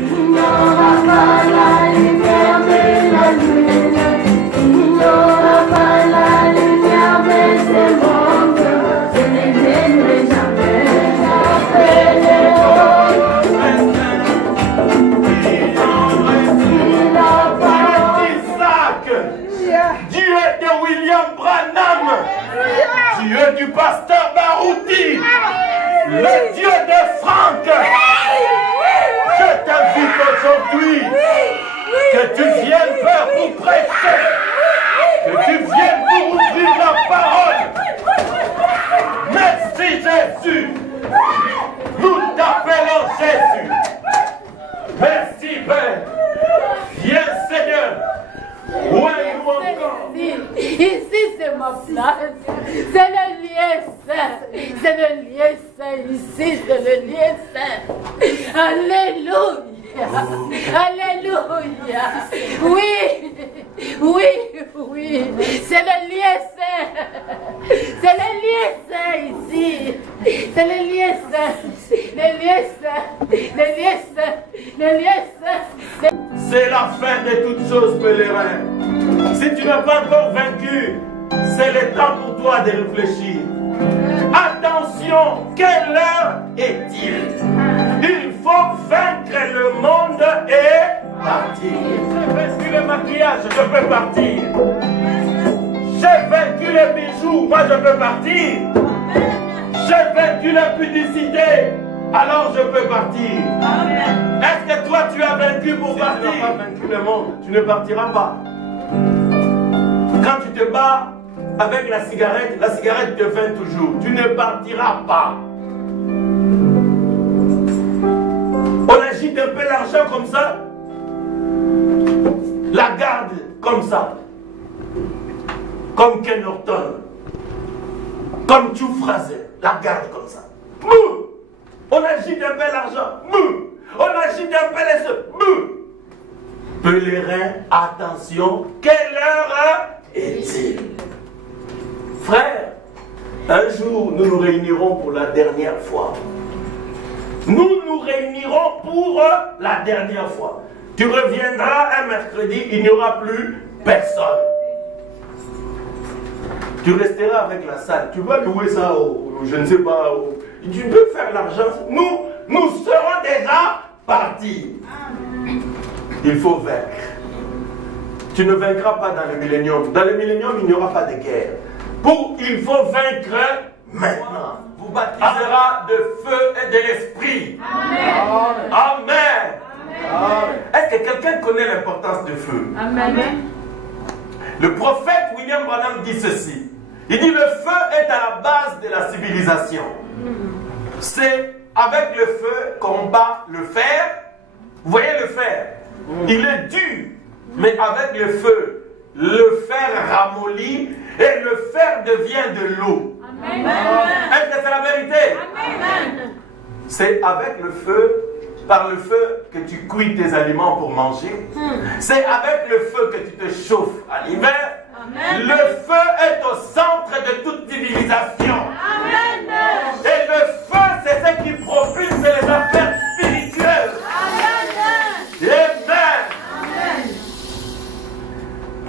Il n'y aura pas la lumière de la lune. Il n'y aura pas la lumière de ce monde. Je ne viendrai jamais après les autres. Dieu de William Branham, Dieu du pasteur Barouti, le Dieu de Franck. Je t'invite aujourd'hui que tu viennes faire pour prêcher, que tu viennes pour ouvrir la parole. Merci Jésus, nous t'appelons Jésus. Merci Père, viens Seigneur. Ouais, nous encore. Ici c'est ma place. C'est le lieu saint. C'est le lieu saint. Ici c'est le lieu saint. Alléluia. Alléluia. Oui. Oui, oui. C'est le lieu saint. C'est le lieu saint ici. C'est le lieu saint. Le lieu saint. Le lieu saint. Le lieu saint. C'est la fin de toutes choses, pèlerin. Si tu n'as pas encore vaincu, c'est le temps pour toi de réfléchir. Attention, quelle heure est-il? Il faut vaincre le monde et partir. J'ai vaincu le maquillage, je peux partir. J'ai vaincu les bijoux, moi je peux partir. J'ai vaincu la pudicité, alors je peux partir. Est-ce que toi tu as vaincu pour partir? Tu n'as pas vaincu le monde, tu ne partiras pas. Quand tu te bats avec la cigarette te vainc toujours. Tu ne partiras pas. On agite un peu l'argent comme ça. La garde comme ça. Comme Ken Norton. Comme Joe Fraser. La garde comme ça. Bouh! On agite un peu l'argent. Bouh! On agite un peu les œufs. Bouh! Pèlerin, attention. Quelle heure est-il? Frère, un jour nous nous réunirons pour la dernière fois. Nous nous réunirons pour la dernière fois. Tu reviendras un mercredi, il n'y aura plus personne. Tu resteras avec la salle. Tu vas louer ça je ne sais pas. Tu peux faire l'argent. Nous serons déjà partis. Il faut vaincre. Tu ne vaincras pas dans le millénium. Dans le millénium, il n'y aura pas de guerre. Il faut vaincre maintenant. Vous baptisera de feu et de l'esprit. Amen. Amen. Amen. Est-ce que quelqu'un connaît l'importance du feu? Amen. Le prophète William Branham dit ceci. Il dit le feu est à la base de la civilisation. C'est avec le feu qu'on bat le fer. Vous voyez le fer? Il est dur. Mais avec le fer ramollit et le fer devient de l'eau. Est-ce que c'est la vérité? Amen. C'est avec le feu, par le feu que tu cuis tes aliments pour manger. C'est avec le feu que tu te chauffes à l'hiver. Le feu est au centre de toute civilisation. Amen. Et le feu, c'est ce qui propulse les affaires spirituelles. Amen. Amen.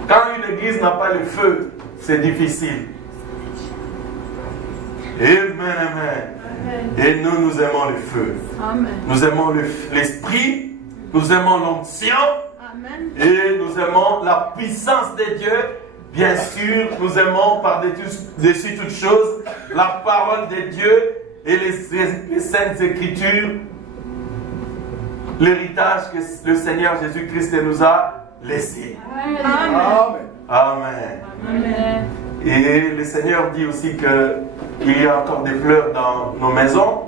Quand une église n'a pas le feu, c'est difficile. Amen, amen. Et nous aimons le feu. Amen. Nous aimons l'esprit, nous aimons l'onction, et nous aimons la puissance de Dieu. Bien sûr, nous aimons par-dessus toutes choses la parole de Dieu et les saintes écritures, l'héritage que le Seigneur Jésus-Christ nous a laissé. Amen. Amen. Amen. Et le Seigneur dit aussi qu'il y a encore des pleurs dans nos maisons.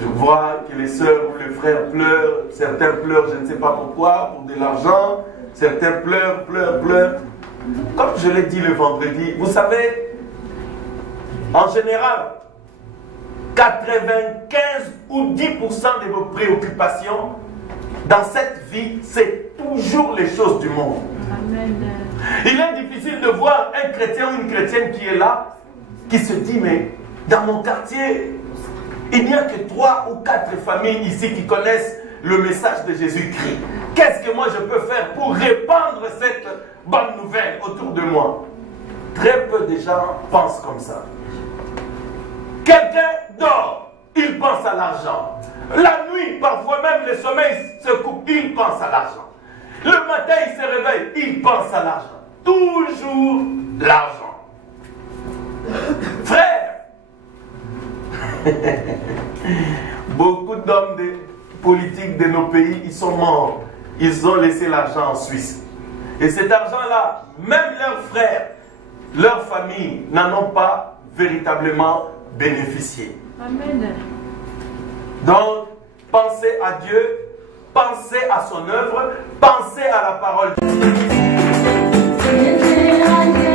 Je vois que les sœurs ou les frères pleurent. Certains pleurent, je ne sais pas pourquoi, pour de l'argent. Certains pleurent. Comme je l'ai dit le vendredi, vous savez, en général, 95 ou 10% de vos préoccupations dans cette vie, c'est toujours les choses du monde. Amen. Il est difficile de voir un chrétien ou une chrétienne qui est là, qui se dit, mais dans mon quartier, il n'y a que 3 ou 4 familles ici qui connaissent le message de Jésus-Christ. Qu'est-ce que moi je peux faire pour répandre cette bonne nouvelle autour de moi? Très peu de gens pensent comme ça. Quelqu'un dort, il pense à l'argent. La nuit, parfois même le sommeil se coupe, il pense à l'argent. Le matin, il se réveille, il pense à l'argent. Toujours l'argent. Frère, beaucoup d'hommes politiques de nos pays, ils sont morts. Ils ont laissé l'argent en Suisse. Et cet argent-là, même leurs frères, leurs familles n'en ont pas véritablement bénéficié. Amen. Donc, pensez à Dieu, pensez à son œuvre, pensez à la parole de Dieu. Alléluia.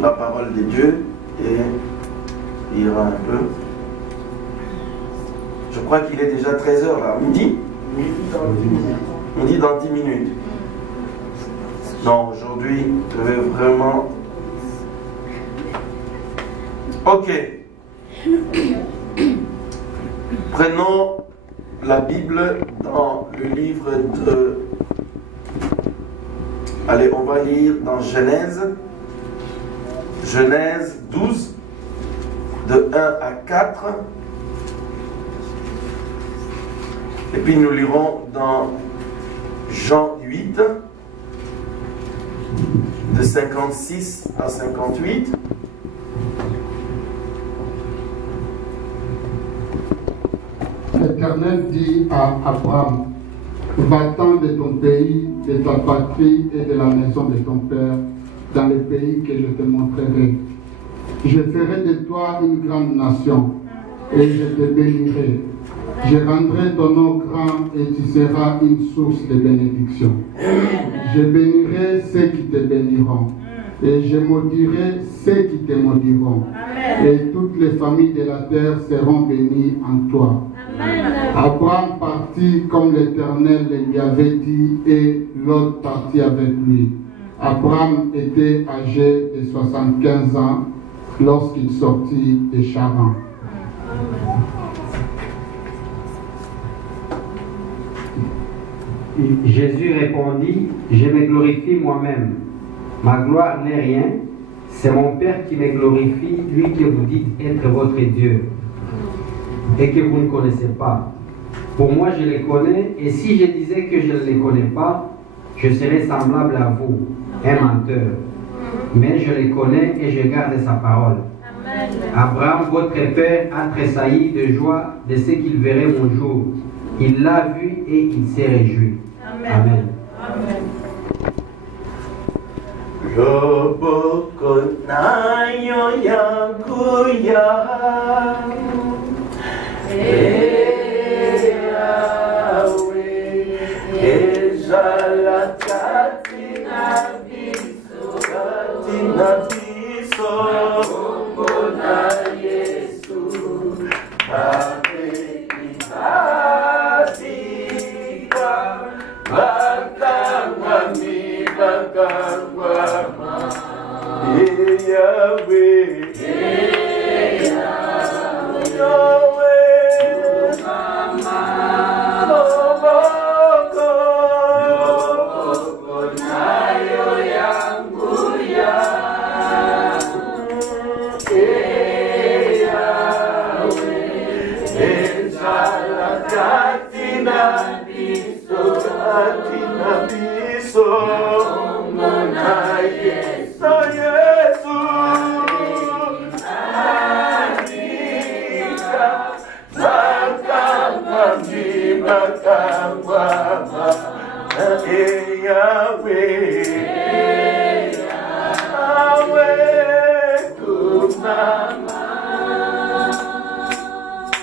sur la parole de Dieu et lira un peu. Je crois qu'il est déjà 13h là. Midi? Midi dans 10 minutes. Non, aujourd'hui, je vais vraiment... Ok. Prenons la Bible dans le livre de... Allez, on va lire dans Genèse. Genèse 12, de 1 à 4. Et puis nous lirons dans Jean 8, de 56 à 58. L'Éternel dit à Abraham, va-t'en de ton pays, de ta patrie et de la maison de ton père, dans le pays que je te montrerai. Je ferai de toi une grande nation, et je te bénirai. Je rendrai ton nom grand, et tu seras une source de bénédiction. Je bénirai ceux qui te béniront, et je maudirai ceux qui te maudiront. Et toutes les familles de la terre seront bénies en toi. Abraham partit comme l'Éternel le lui avait dit, et Lot partit avec lui. Abraham était âgé de 75 ans lorsqu'il sortit de Charan. Jésus répondit, je me glorifie moi-même. Ma gloire n'est rien, c'est mon Père qui me glorifie, lui que vous dites être votre Dieu et que vous ne connaissez pas. Pour moi, je les connais, et si je disais que je ne les connais pas, je serais semblable à vous, un menteur. Mais je les connais et je garde sa parole. Abraham, votre père, a tressailli de joie de ce qu'il verrait mon jour. Il l'a vu et il s'est réjoui. Amen. Amen.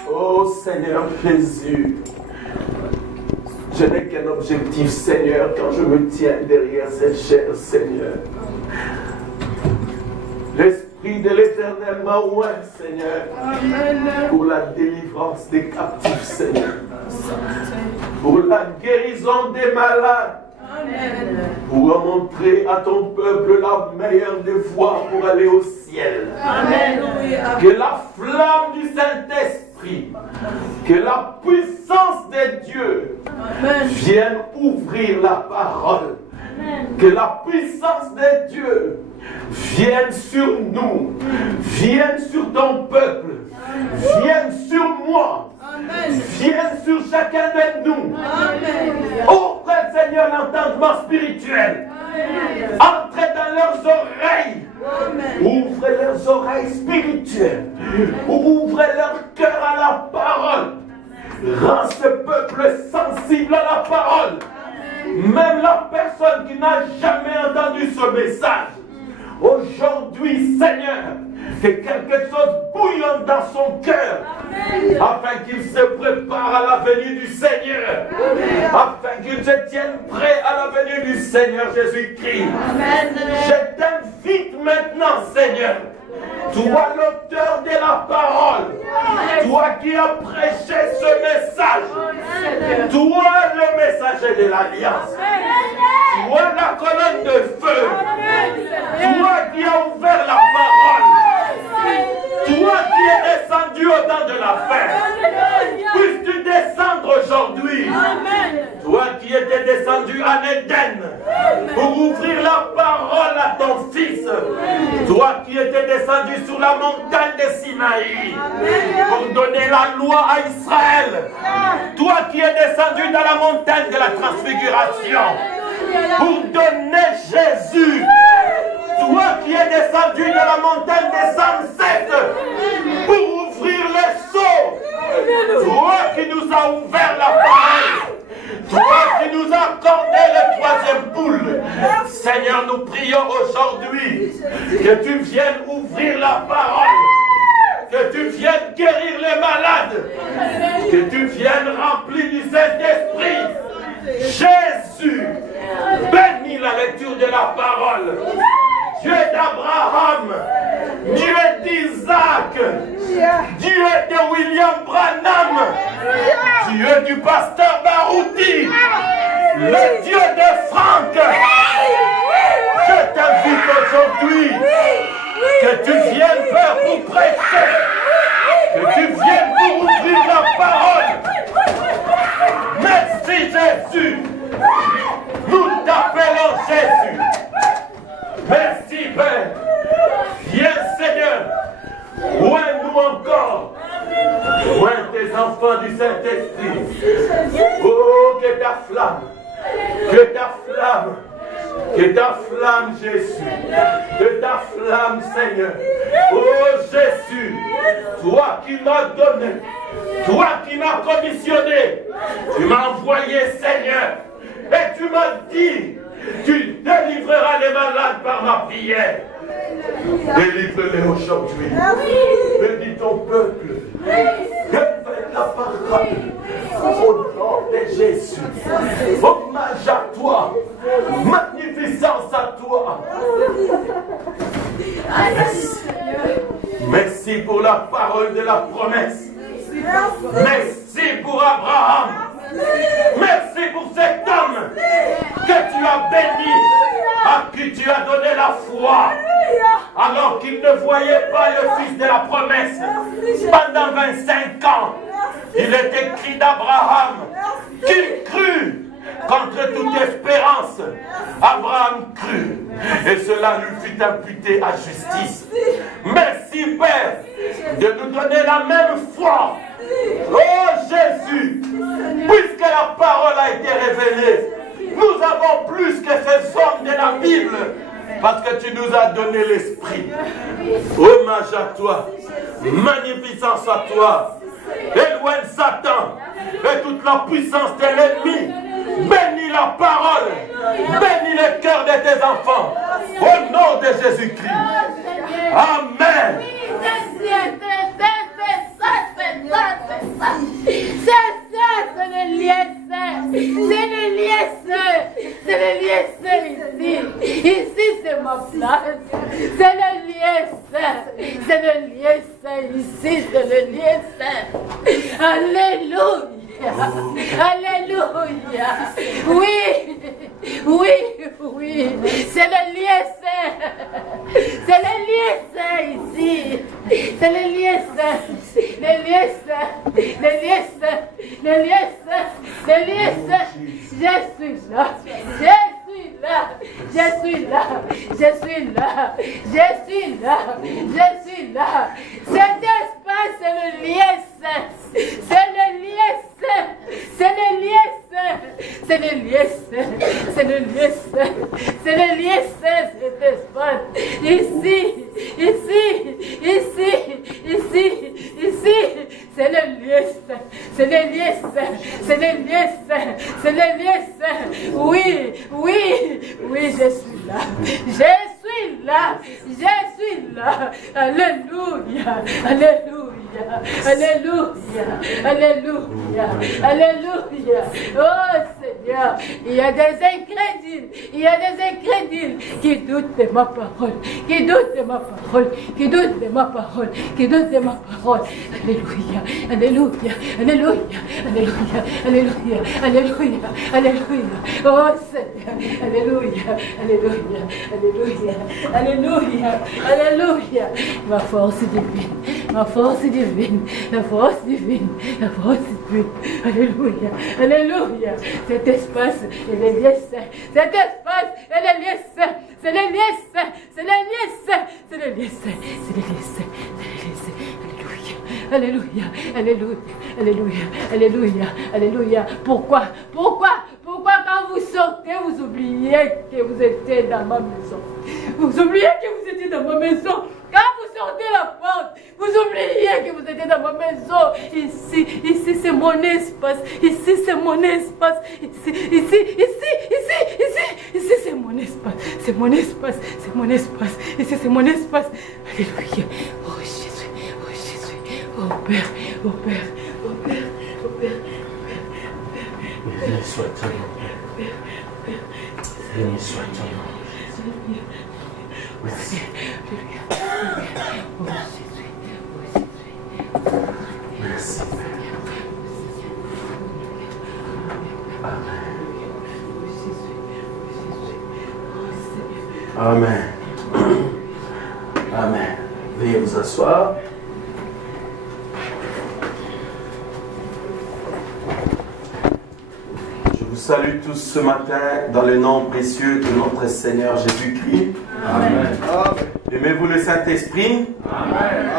Oh Seigneur Jésus, je n'ai qu'un objectif, Seigneur, quand je me tiens derrière cette chair, Seigneur. L'Esprit de l'Éternel m'a oint, Seigneur, pour la délivrance des captifs, Seigneur, pour la guérison des malades, pour montrer à ton peuple la meilleure des voies pour aller au ciel. Amen. Que la flamme du Saint-Esprit, que la puissance de Dieu vienne ouvrir la parole. Que la puissance de Dieu vienne sur nous, vienne sur ton peuple, vienne sur moi, vienne sur chacun de nous. Ouvre, Seigneur, l'entendement spirituel. Entrez dans leurs oreilles. Ouvre leurs oreilles spirituelles. Ouvre leur cœur à la parole. Rends ce peuple sensible à la parole. Même la personne qui n'a jamais entendu ce message. Aujourd'hui, Seigneur, que quelque chose bouge bouillonne dans son cœur, afin qu'il se prépare à la venue du Seigneur, afin qu'il se tienne prêt à la venue du Seigneur Jésus-Christ. Je t'invite maintenant, Seigneur, toi l'auteur de la parole, toi qui as prêché ce message, toi le messager de l'Alliance, toi la colonne de feu, toi qui as ouvert la parole, toi qui es descendu au temps de la fin, puisses-tu descendre aujourd'hui, toi qui étais descendu en Éden pour ouvrir la parole à ton fils, toi qui étais descendu sur la montagne de Sinaï pour donner la loi à Israël, toi qui es descendu dans la montagne de la transfiguration pour donner Jésus, toi qui es descendu dans la montagne des 107 pour ouvrir les sceaux, toi qui nous as ouvert la parole, toi qui nous as accordé le troisième boule, Seigneur, nous prions aujourd'hui que tu viennes ouvrir la parole, que tu viennes guérir les malades, que tu viennes remplir du Saint-Esprit. Jésus, bénis la lecture de la parole. Dieu d'Abraham, Dieu d'Isaac, Dieu de William Branham, Dieu du pasteur Barouti, le Dieu de Franck. Je t'invite aujourd'hui que tu viennes, Père, pour prêcher, que tu viennes pour ouvrir la parole. Merci Jésus, nous t'appelons Jésus. Merci Père, viens Seigneur, oins-nous encore, oins tes enfants du Saint-Esprit. Oh, que ta flamme, Jésus, que ta flamme Seigneur. Oh Jésus, toi qui m'as donné, toi qui m'as commissionné, tu m'as envoyé Seigneur, et tu m'as dit, tu délivreras les malades par ma prière. Délivre-les aujourd'hui. Bénis ton peuple. Révèle la parole. Au nom de Jésus. Hommage à toi. Magnificence à toi. Merci. Merci pour la parole de la promesse. Merci pour Abraham. Merci pour cet homme que tu as béni, à qui tu as donné la foi, alors qu'il ne voyait pas le fils de la promesse. Pendant 25 ans, il est écrit d'Abraham qu'il crut contre toute espérance. Abraham crut, et cela lui fut imputé à justice. Merci Père de nous donner la même foi. Oh Jésus, puisque la parole a été révélée, nous avons plus que ces hommes de la Bible, parce que tu nous as donné l'esprit. Hommage à toi, magnificence à toi. Éloigne Satan et toute la puissance de l'ennemi. Bénis la parole, bénis le cœur de tes enfants, au nom de Jésus-Christ. Amen. C'est le liesse ici. Ici c'est ma place. C'est le liesse. C'est le liesse ici. C'est le liesse. Alléluia. Alléluia. Oui. C'est le liesse. C'est le liesse ici. C'est le liesse. Le liesse. Je suis là. Cet espace, c'est le liesse. C'est le liesse, cet espace. Ici. C'est le liesse. Oui, je suis là. Alléluia. Alléluia. Alléluia. Alléluia. Alléluia. Alléluia. Oh Seigneur, il y a des incrédules. Il y a des incrédules qui doutent de ma parole. Qui doutent de ma parole. Qui doutent de ma parole. Qui doutent de ma parole. Alléluia. Alléluia. Alléluia. Alléluia. Alléluia. Alléluia. Alléluia. Oh Seigneur. Alléluia. Alléluia. Alléluia. Alléluia. Alléluia. Ma force divine. Ma force divine. La force divine. La force divine. Alléluia. Alléluia. Cet espace est les lieux saints. Cet espace est les lieux saints. C'est les lieux saints. C'est les lieux saints. C'est les lieux saints. C'est les lieux saints. C'est les lieux saints. Alléluia. Alléluia. Alléluia. Alléluia. Alléluia. Pourquoi? Pourquoi? Pourquoi quand vous sortez, vous oubliez que vous étiez dans ma maison? Vous oubliez que vous étiez dans ma maison. Quand vous sortez la porte, vous oubliez que vous étiez dans ma maison. Ici c'est mon espace. Ici c'est mon espace. Ici c'est mon espace. C'est mon espace. C'est mon espace. Ici c'est mon espace. Alléluia. Oh Jésus. Oh Jésus. Oh Père. Oh Père. Oh Père. Oh Père. Béni soit ton nom. Béni soit ton nom. Merci. Merci. Amen. Amen. Veuillez vous asseoir. Je vous salue tous ce matin dans le nom précieux de notre Seigneur Jésus-Christ. Amen. Aimez-vous le Saint-Esprit? Amen.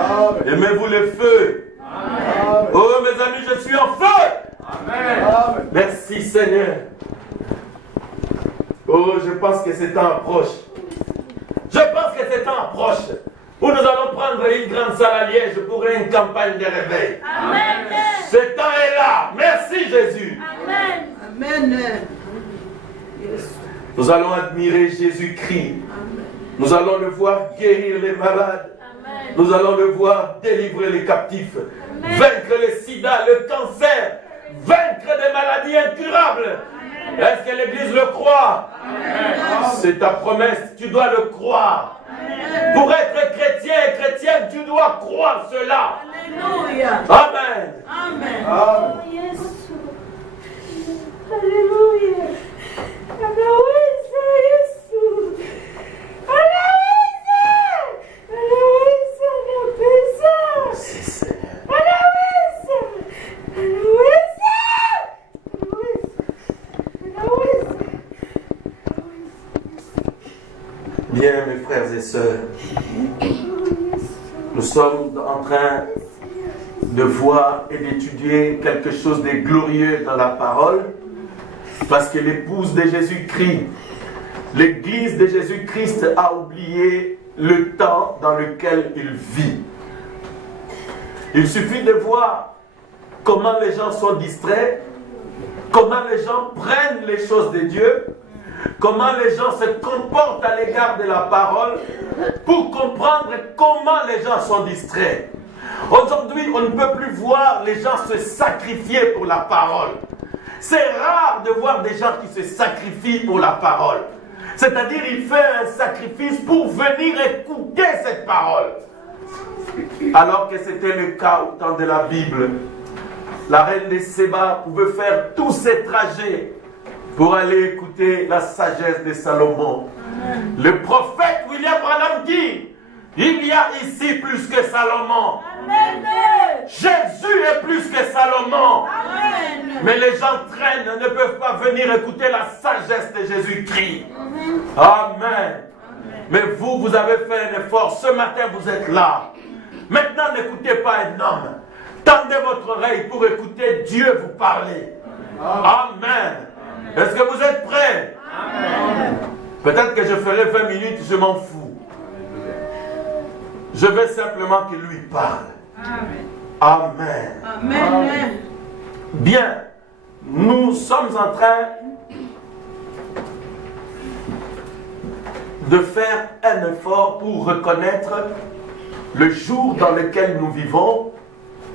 Aimez-vous le feu? Amen. Oh mes amis, je suis en feu. Amen. Merci Seigneur. Oh, je pense que c'est temps approche. Je pense que c'est temps approche. Où nous allons prendre une grande salle à Liège pour une campagne de réveil. Amen. Ce temps est là. Merci Jésus. Amen. Amen. Nous allons admirer Jésus-Christ. Nous allons le voir guérir les malades. Amen. Nous allons le voir délivrer les captifs. Amen. Vaincre le sida, le cancer. Vaincre des maladies incurables. Est-ce que l'Église le croit? Amen. C'est ta promesse, tu dois le croire. Amen. Pour être chrétien et chrétienne, tu dois croire cela. Alléluia. Amen. Amen. Amen. Alléluia. Merci Seigneur. Bien mes frères et sœurs, nous sommes en train de voir et d'étudier quelque chose de glorieux dans la parole, parce que l'épouse de Jésus-Christ, l'Église de Jésus-Christ a oublié le temps dans lequel il vit. Il suffit de voir comment les gens sont distraits, comment les gens prennent les choses de Dieu, comment les gens se comportent à l'égard de la parole, pour comprendre comment les gens sont distraits. Aujourd'hui, on ne peut plus voir les gens se sacrifier pour la parole. C'est rare de voir des gens qui se sacrifient pour la parole. C'est-à-dire, il fait un sacrifice pour venir écouter cette parole. Alors que c'était le cas au temps de la Bible. La reine de Séba pouvait faire tous ces trajets pour aller écouter la sagesse de Salomon. Amen. Le prophète William Branham dit, il y a ici plus que Salomon. Amen. Jésus est plus que Salomon. Amen. Mais les gens traînent, ne peuvent pas venir écouter la sagesse de Jésus-Christ. Amen. Amen. Mais vous, vous avez fait un effort. Ce matin, vous êtes là. Maintenant, n'écoutez pas un homme. Tendez votre oreille pour écouter Dieu vous parler. Amen. Est-ce que vous êtes prêts? Peut-être que je ferai 20 minutes, je m'en fous. Je veux simplement qu'il lui parle. Amen. Amen. Bien, nous sommes en train de faire un effort pour reconnaître le jour dans lequel nous vivons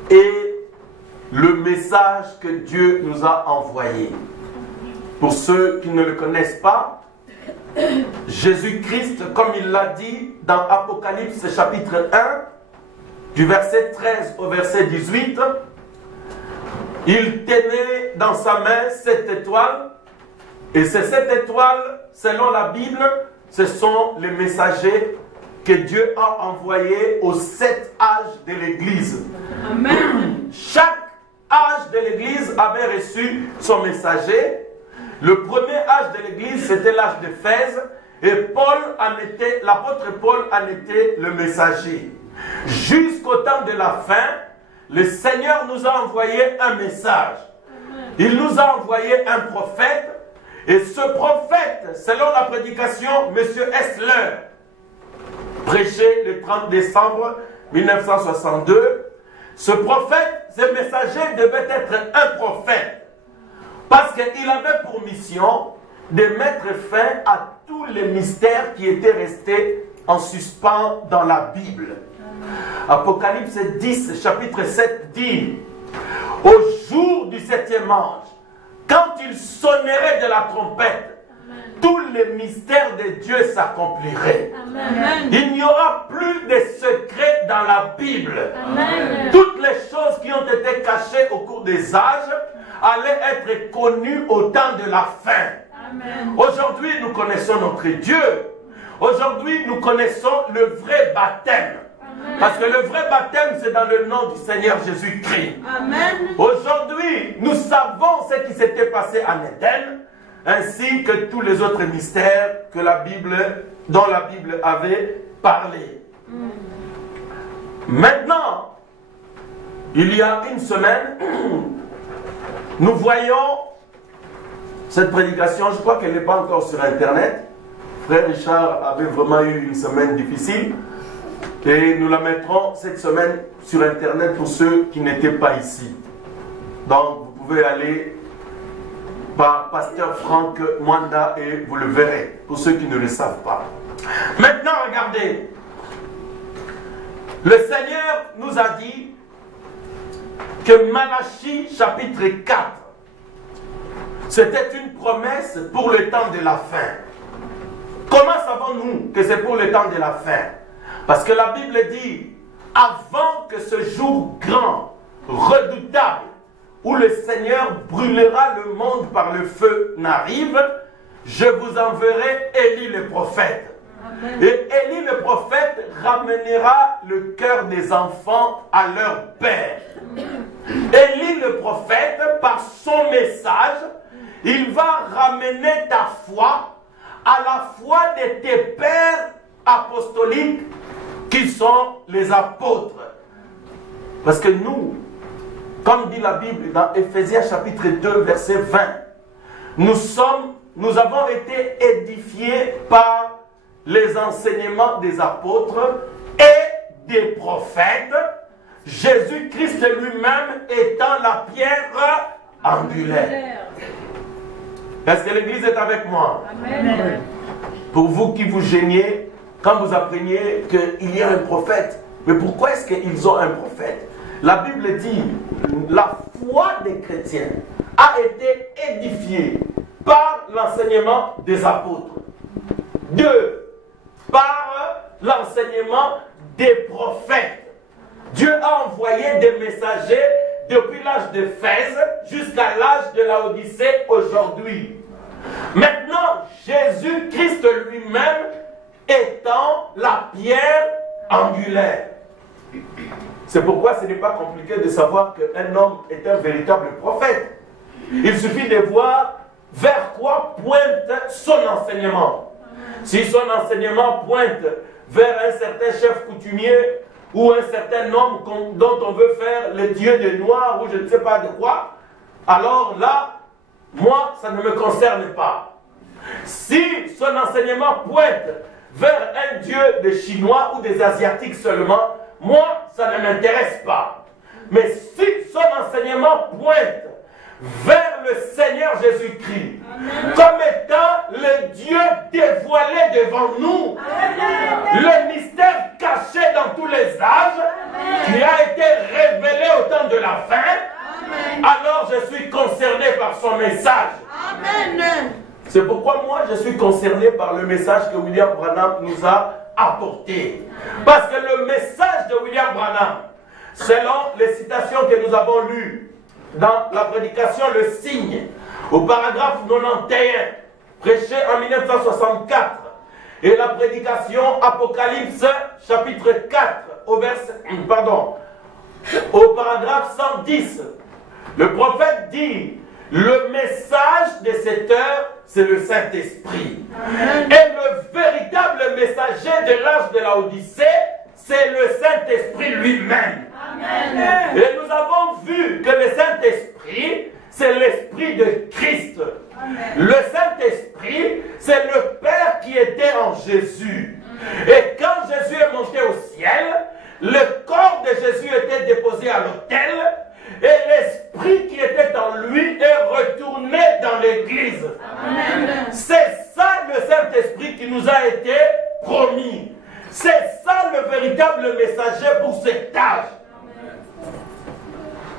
et le message que Dieu nous a envoyé. Pour ceux qui ne le connaissent pas, Jésus-Christ, comme il l'a dit dans Apocalypse chapitre 1, du verset 13 au verset 18, il tenait dans sa main 7 étoiles, et ces 7 étoiles, selon la Bible, ce sont les messagers que Dieu a envoyés aux 7 âges de l'Église. Amen. Chaque âge de l'Église avait reçu son messager. Le premier âge de l'Église, c'était l'âge d'Éphèse, et l'apôtre Paul en était le messager. Jusqu'au temps de la fin, le Seigneur nous a envoyé un message. Il nous a envoyé un prophète, et ce prophète, selon la prédication, M. Esler, prêché le 30 décembre 1962, ce prophète, ce messager devait être un prophète. Parce qu'il avait pour mission de mettre fin à tous les mystères qui étaient restés en suspens dans la Bible. Apocalypse 10, chapitre 7 dit: au jour du 7e ange, quand il sonnerait de la trompette, tous les mystères de Dieu s'accompliraient. Il n'y aura plus de secrets dans la Bible. Amen. Toutes les choses qui ont été cachées au cours des âges allaient être connues au temps de la fin. Aujourd'hui, nous connaissons notre Dieu. Aujourd'hui, nous connaissons le vrai baptême. Amen. Parce que le vrai baptême, c'est dans le nom du Seigneur Jésus-Christ. Aujourd'hui, nous savons ce qui s'était passé en Éden, ainsi que tous les autres mystères que dont la Bible avait parlé. Maintenant, il y a une semaine, nous voyons cette prédication, je crois qu'elle n'est pas encore sur Internet. Frère Richard avait vraiment eu une semaine difficile. Et nous la mettrons cette semaine sur Internet pour ceux qui n'étaient pas ici. Donc, vous pouvez aller par Pasteur Franck Mwanda et vous le verrez, pour ceux qui ne le savent pas. Maintenant, regardez. Le Seigneur nous a dit que Malachie chapitre 4, c'était une promesse pour le temps de la fin. Comment savons-nous que c'est pour le temps de la fin? Parce que la Bible dit, avant que ce jour grand, redoutable, où le Seigneur brûlera le monde par le feu n'arrive, je vous enverrai Élie le prophète. Amen. Et Élie le prophète ramènera le cœur des enfants à leur père. Élie le prophète, par son message, il va ramener ta foi à la foi de tes pères apostoliques qui sont les apôtres. Parce que nous, comme dit la Bible dans Éphésiens chapitre 2 verset 20, nous avons été édifiés par les enseignements des apôtres et des prophètes, Jésus-Christ lui-même étant la pierre angulaire. Est-ce que l'Église est avec moi? Amen. Pour vous qui vous gêniez, quand vous appreniez qu'il y a un prophète, mais pourquoi est-ce qu'ils ont un prophète? La Bible dit, la foi des chrétiens a été édifiée par l'enseignement des apôtres. 2. Par l'enseignement des prophètes. Dieu a envoyé des messagers depuis l'âge d'Éphèse jusqu'à l'âge de la Odyssée aujourd'hui. Maintenant, Jésus-Christ lui-même étant la pierre angulaire. C'est pourquoi ce n'est pas compliqué de savoir qu'un homme est un véritable prophète. Il suffit de voir vers quoi pointe son enseignement. Si son enseignement pointe vers un certain chef coutumier ou un certain homme dont on veut faire le dieu des noirs ou je ne sais pas de quoi, alors là, moi, ça ne me concerne pas. Si son enseignement pointe vers un dieu des Chinois ou des Asiatiques seulement, moi, ça ne m'intéresse pas. Mais si son enseignement pointe vers le Seigneur Jésus-Christ, comme étant le Dieu dévoilé devant nous, le mystère caché dans tous les âges, qui a été révélé au temps de la fin. Alors je suis concerné par son message. C'est pourquoi moi je suis concerné par le message que William Branham nous a apporté. Parce que le message de William Branham, selon les citations que nous avons lues dans la prédication Le Signe, au paragraphe 91, prêché en 1964, et la prédication Apocalypse, chapitre 4, au paragraphe 110, le prophète dit: le message de cette heure, c'est le Saint-Esprit. Et le véritable messager de l'âge de la Odyssée, c'est le Saint-Esprit lui-même. Et nous avons vu que le Saint-Esprit, c'est l'Esprit de Christ. Le Saint-Esprit, c'est le Père qui était en Jésus. Et quand Jésus est monté au ciel, le corps de Jésus était déposé à l'autel, et l'esprit qui était en lui est retourné dans l'église. C'est ça le Saint-Esprit qui nous a été promis. C'est ça le véritable messager pour cet âge.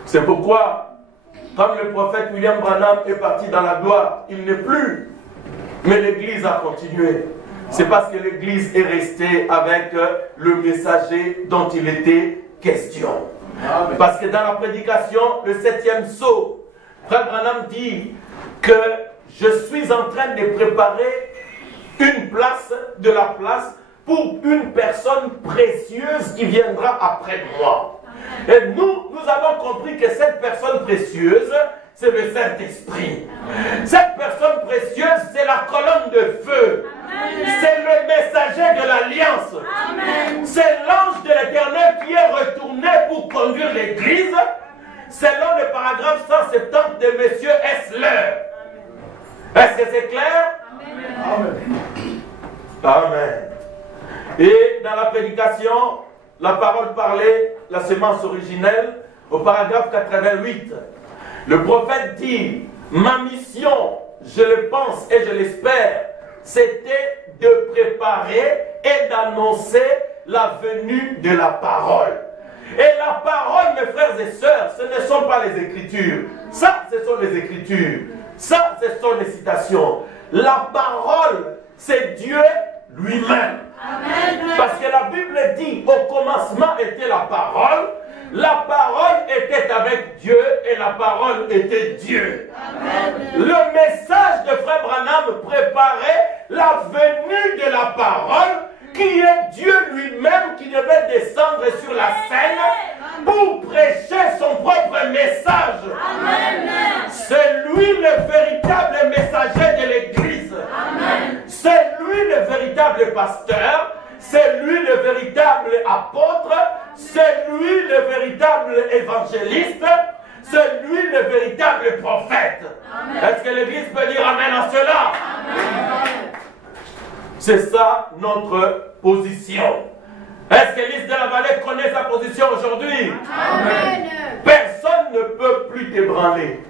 C'est pourquoi, comme le prophète William Branham est parti dans la gloire, il n'est plus. Mais l'église a continué. C'est parce que l'église est restée avec le messager dont il était question. Parce que dans la prédication, le 7e sceau, Frère Branham dit que je suis en train de préparer une place, de la place pour une personne précieuse qui viendra après moi. Et nous avons compris que cette personne précieuse, c'est le Saint-Esprit. Cette personne précieuse, c'est la colonne de feu. C'est le messager de l'Alliance. C'est l'ange de l'Éternel qui est retourné pour conduire l'Église, selon le paragraphe 170 de M. Hessler. Est-ce que c'est clair? Amen. Et dans la prédication, la parole parlée, la semence originelle, au paragraphe 88, le prophète dit: ma mission, je le pense et je l'espère, c'était de préparer et d'annoncer la venue de la parole. Et la parole, mes frères et sœurs, ce ne sont pas les Écritures. Ça, ce sont les Écritures. Ça, ce sont les citations. La parole, c'est Dieu lui-même. Parce que la Bible dit: au commencement était la parole était avec Dieu et la parole était Dieu. Le message de Frère Branham préparait la venue de la parole, qui est Dieu lui-même, qui devait descendre sur la scène pour prêcher son propre message. C'est lui le véritable messager de l'Église. C'est lui le véritable pasteur. C'est lui le véritable apôtre. C'est lui le véritable évangéliste. C'est lui le véritable prophète. Est-ce que l'Église peut dire amen à cela? C'est ça notre position. Est-ce que l'Église de la Vallée connaît sa position aujourd'hui? Personne ne peut plus t'ébranler.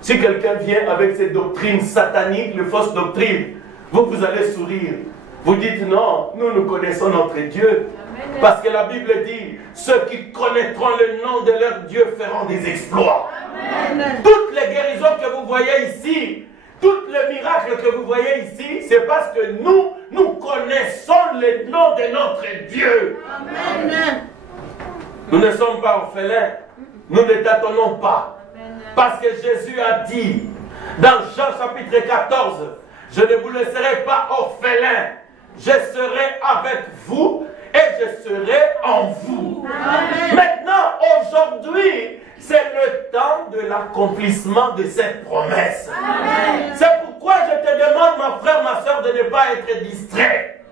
Si quelqu'un vient avec ses doctrines sataniques, les fausses doctrines, vous allez sourire. Vous dites non, nous connaissons notre Dieu. Parce que la Bible dit: ceux qui connaîtront le nom de leur Dieu feront des exploits. Toutes les guérisons que vous voyez ici, tous les miracles que vous voyez ici, c'est parce que nous connaissons le nom de notre Dieu. Nous ne sommes pas orphelins. Nous ne tâtonnons pas. Parce que Jésus a dit dans Jean chapitre 14, je ne vous laisserai pas orphelins. Je serai avec vous et je serai en vous. Maintenant, aujourd'hui, c'est le temps de l'accomplissement de cette promesse. C'est pourquoi je te demande, mon frère, ma soeur, de ne pas être distrait.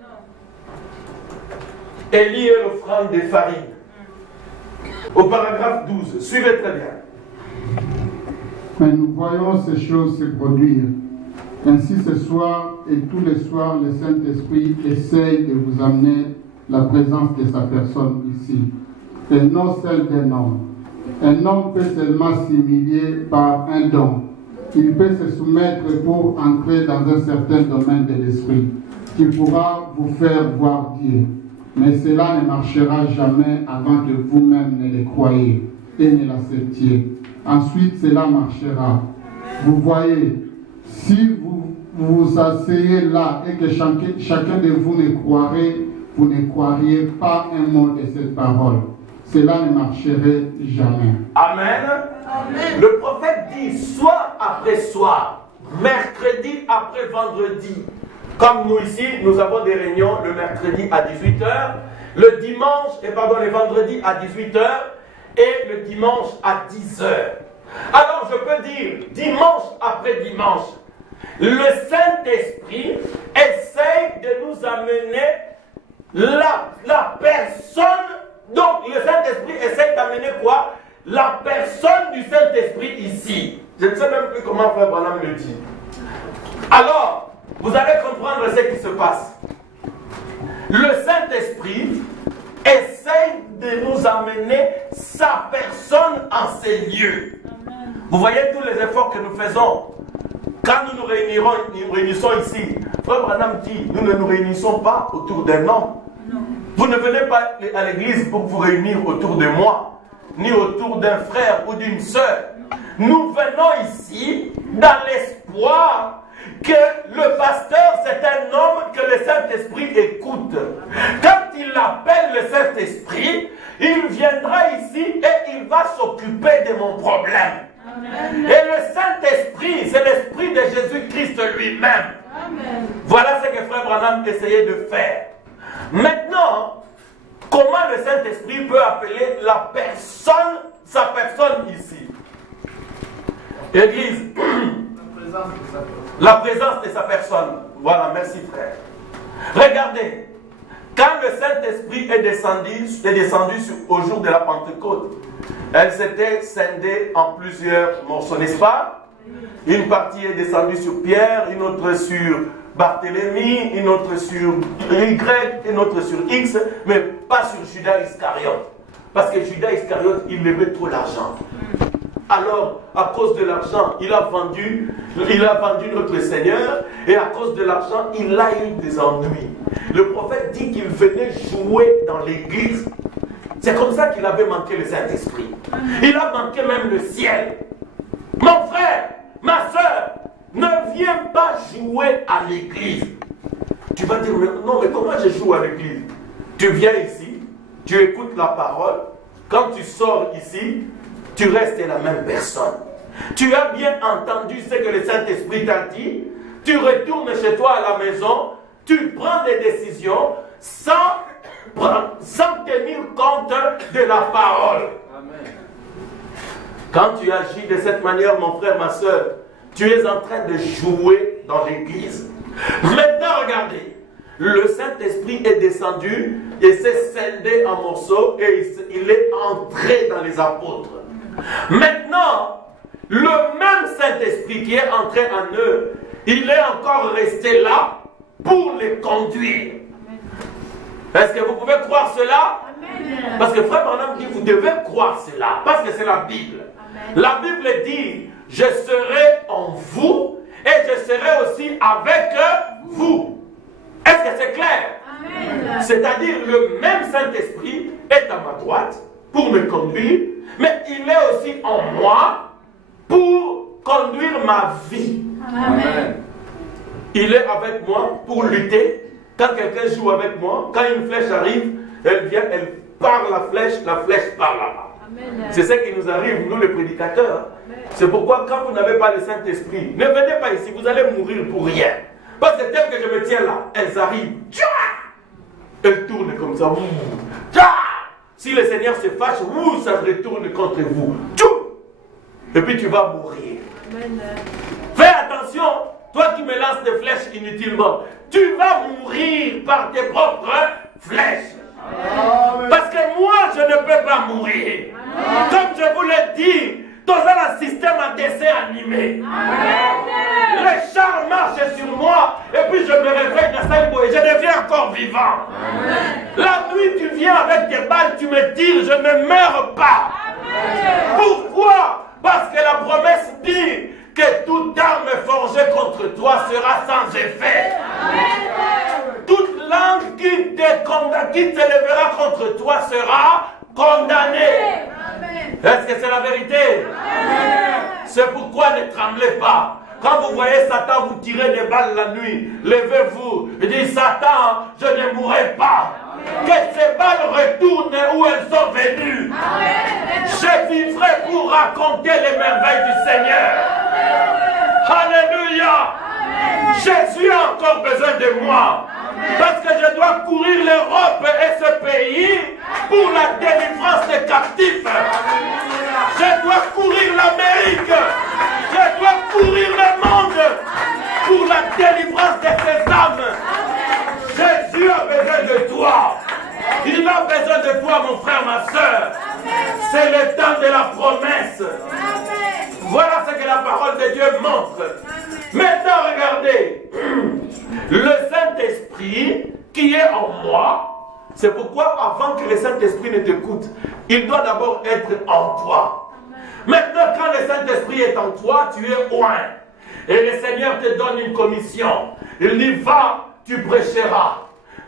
Élie est l'offrande des farines. Au paragraphe 12, suivez très bien. Mais nous voyons ces choses se produire. Ainsi ce soir et tous les soirs, le Saint-Esprit essaye de vous amener la présence de sa personne ici, et non celle d'un homme. Un homme peut seulement s'humilier par un don, il peut se soumettre pour entrer dans un certain domaine de l'esprit. Il pourra vous faire voir Dieu. Mais cela ne marchera jamais avant que vous-même ne le croyiez et ne l'acceptiez. Ensuite, cela marchera. Vous voyez, si vous vous asseyez là et que chacun de vous ne croiriez pas un mot de cette parole, cela ne marcherait jamais. Amen. Amen. Le prophète dit soir après soir, mercredi après vendredi. Comme nous ici, nous avons des réunions le mercredi à 18h, le dimanche, les vendredis à 18h et le dimanche à 10h. Alors je peux dire, dimanche après dimanche, le Saint-Esprit essaye de nous amener la personne. Donc le Saint-Esprit essaye d'amener quoi? La personne du Saint-Esprit ici. Je ne sais même plus comment Frère Branham le dit. Alors, vous allez comprendre ce qui se passe. Le Saint-Esprit essaye de nous amener sa personne en ces lieux. Amen. Vous voyez tous les efforts que nous faisons. Quand nous nous réunissons ici, Frère Branham dit, nous ne nous réunissons pas autour d'un homme. Non. Vous ne venez pas à l'église pour vous réunir autour de moi, ni autour d'un frère ou d'une sœur. Nous venons ici dans l'espoir que le pasteur, c'est un homme que le Saint-Esprit écoute. Quand il appelle le Saint-Esprit, il viendra ici et il va s'occuper de mon problème. Amen. Et le Saint-Esprit, c'est l'Esprit de Jésus-Christ lui-même. Voilà ce que Frère Branham essayait de faire. Maintenant, comment le Saint-Esprit peut appeler sa personne ici? Église. La présence de sa personne. Voilà, merci frère. Regardez, quand le Saint-Esprit est descendu au jour de la Pentecôte, elle s'était scindée en plusieurs morceaux, n'est-ce pas? Une partie est descendue sur Pierre, une autre sur Barthélemy, une autre sur Y, une autre sur X, mais pas sur Judas Iscariote. Parce que Judas Iscariote, il aimait trop l'argent. Alors, à cause de l'argent, il a vendu notre Seigneur, et à cause de l'argent, il a eu des ennuis. Le prophète dit qu'il venait jouer dans l'église. C'est comme ça qu'il avait manqué le Saint-Esprit. Il a manqué même le ciel. Mon frère, ma soeur, ne viens pas jouer à l'église. Tu vas dire, non, mais comment je joue à l'église? Tu viens ici, tu écoutes la parole. Quand tu sors ici, tu restes la même personne. Tu as bien entendu ce que le Saint-Esprit t'a dit. Tu retournes chez toi à la maison. Tu prends des décisions sans tenir compte de la parole. Amen. Quand tu agis de cette manière, mon frère, ma soeur, tu es en train de jouer dans l'église. Maintenant, regardez. Le Saint-Esprit est descendu et s'est scindé en morceaux et il est entré dans les apôtres. Maintenant, le même Saint-Esprit qui est entré en eux, il est encore resté là pour les conduire. Est-ce que vous pouvez croire cela? Amen. Parce que Frère Branham dit, vous devez croire cela, parce que c'est la Bible. Amen. La Bible dit, je serai en vous et je serai aussi avec vous. Est-ce que c'est clair? C'est-à-dire, le même Saint-Esprit est à ma droite pour me conduire, mais il est aussi en moi pour conduire ma vie. Amen. Il est avec moi pour lutter. Quand quelqu'un joue avec moi, quand une flèche arrive, elle vient, elle part la flèche part là-bas. C'est ce qui nous arrive, nous les prédicateurs. C'est pourquoi quand vous n'avez pas le Saint-Esprit, ne venez pas ici, vous allez mourir pour rien. Parce que tel que je me tiens là, elles arrivent. Elles tournent comme ça. Si le Seigneur se fâche, ça retourne contre vous. Et puis tu vas mourir. Fais attention, toi qui me lances des flèches inutilement. Tu vas mourir par tes propres flèches. Parce que moi, je ne peux pas mourir. Comme je vous l'ai dit, dans un système à dessin animé. Le char marche sur moi et puis je me réveille dans sa et je deviens encore vivant. La nuit, tu viens avec tes balles, tu me tires, je ne meurs pas. Pourquoi? Parce que la promesse dit que toute arme forgée contre toi sera sans effet. Toute langue qui t'élèvera contre toi sera condamnée. Est-ce que c'est la vérité? C'est pourquoi ne tremblez pas. Quand vous voyez Satan vous tirer des balles la nuit, levez-vous et dites: Satan, je ne mourrai pas. Que ces balles retournent où elles sont venues. Je vivrai pour raconter les merveilles du Seigneur. Alléluia. Jésus a encore besoin de moi. Parce que je dois courir l'Europe et ce pays pour la délivrance des captifs. Je dois courir l'Amérique. Je dois courir le monde pour la délivrance de ces âmes. Jésus a besoin de toi. Il a besoin de toi, mon frère, ma soeur. C'est le temps de la promesse. Voilà ce que la parole de Dieu montre. Maintenant, regardez. Le Saint-Esprit qui est en moi, c'est pourquoi avant que le Saint-Esprit ne t'écoute, il doit d'abord être en toi. Maintenant, quand le Saint-Esprit est en toi, tu es oint. Et le Seigneur te donne une commission. Il dit: va, tu prêcheras.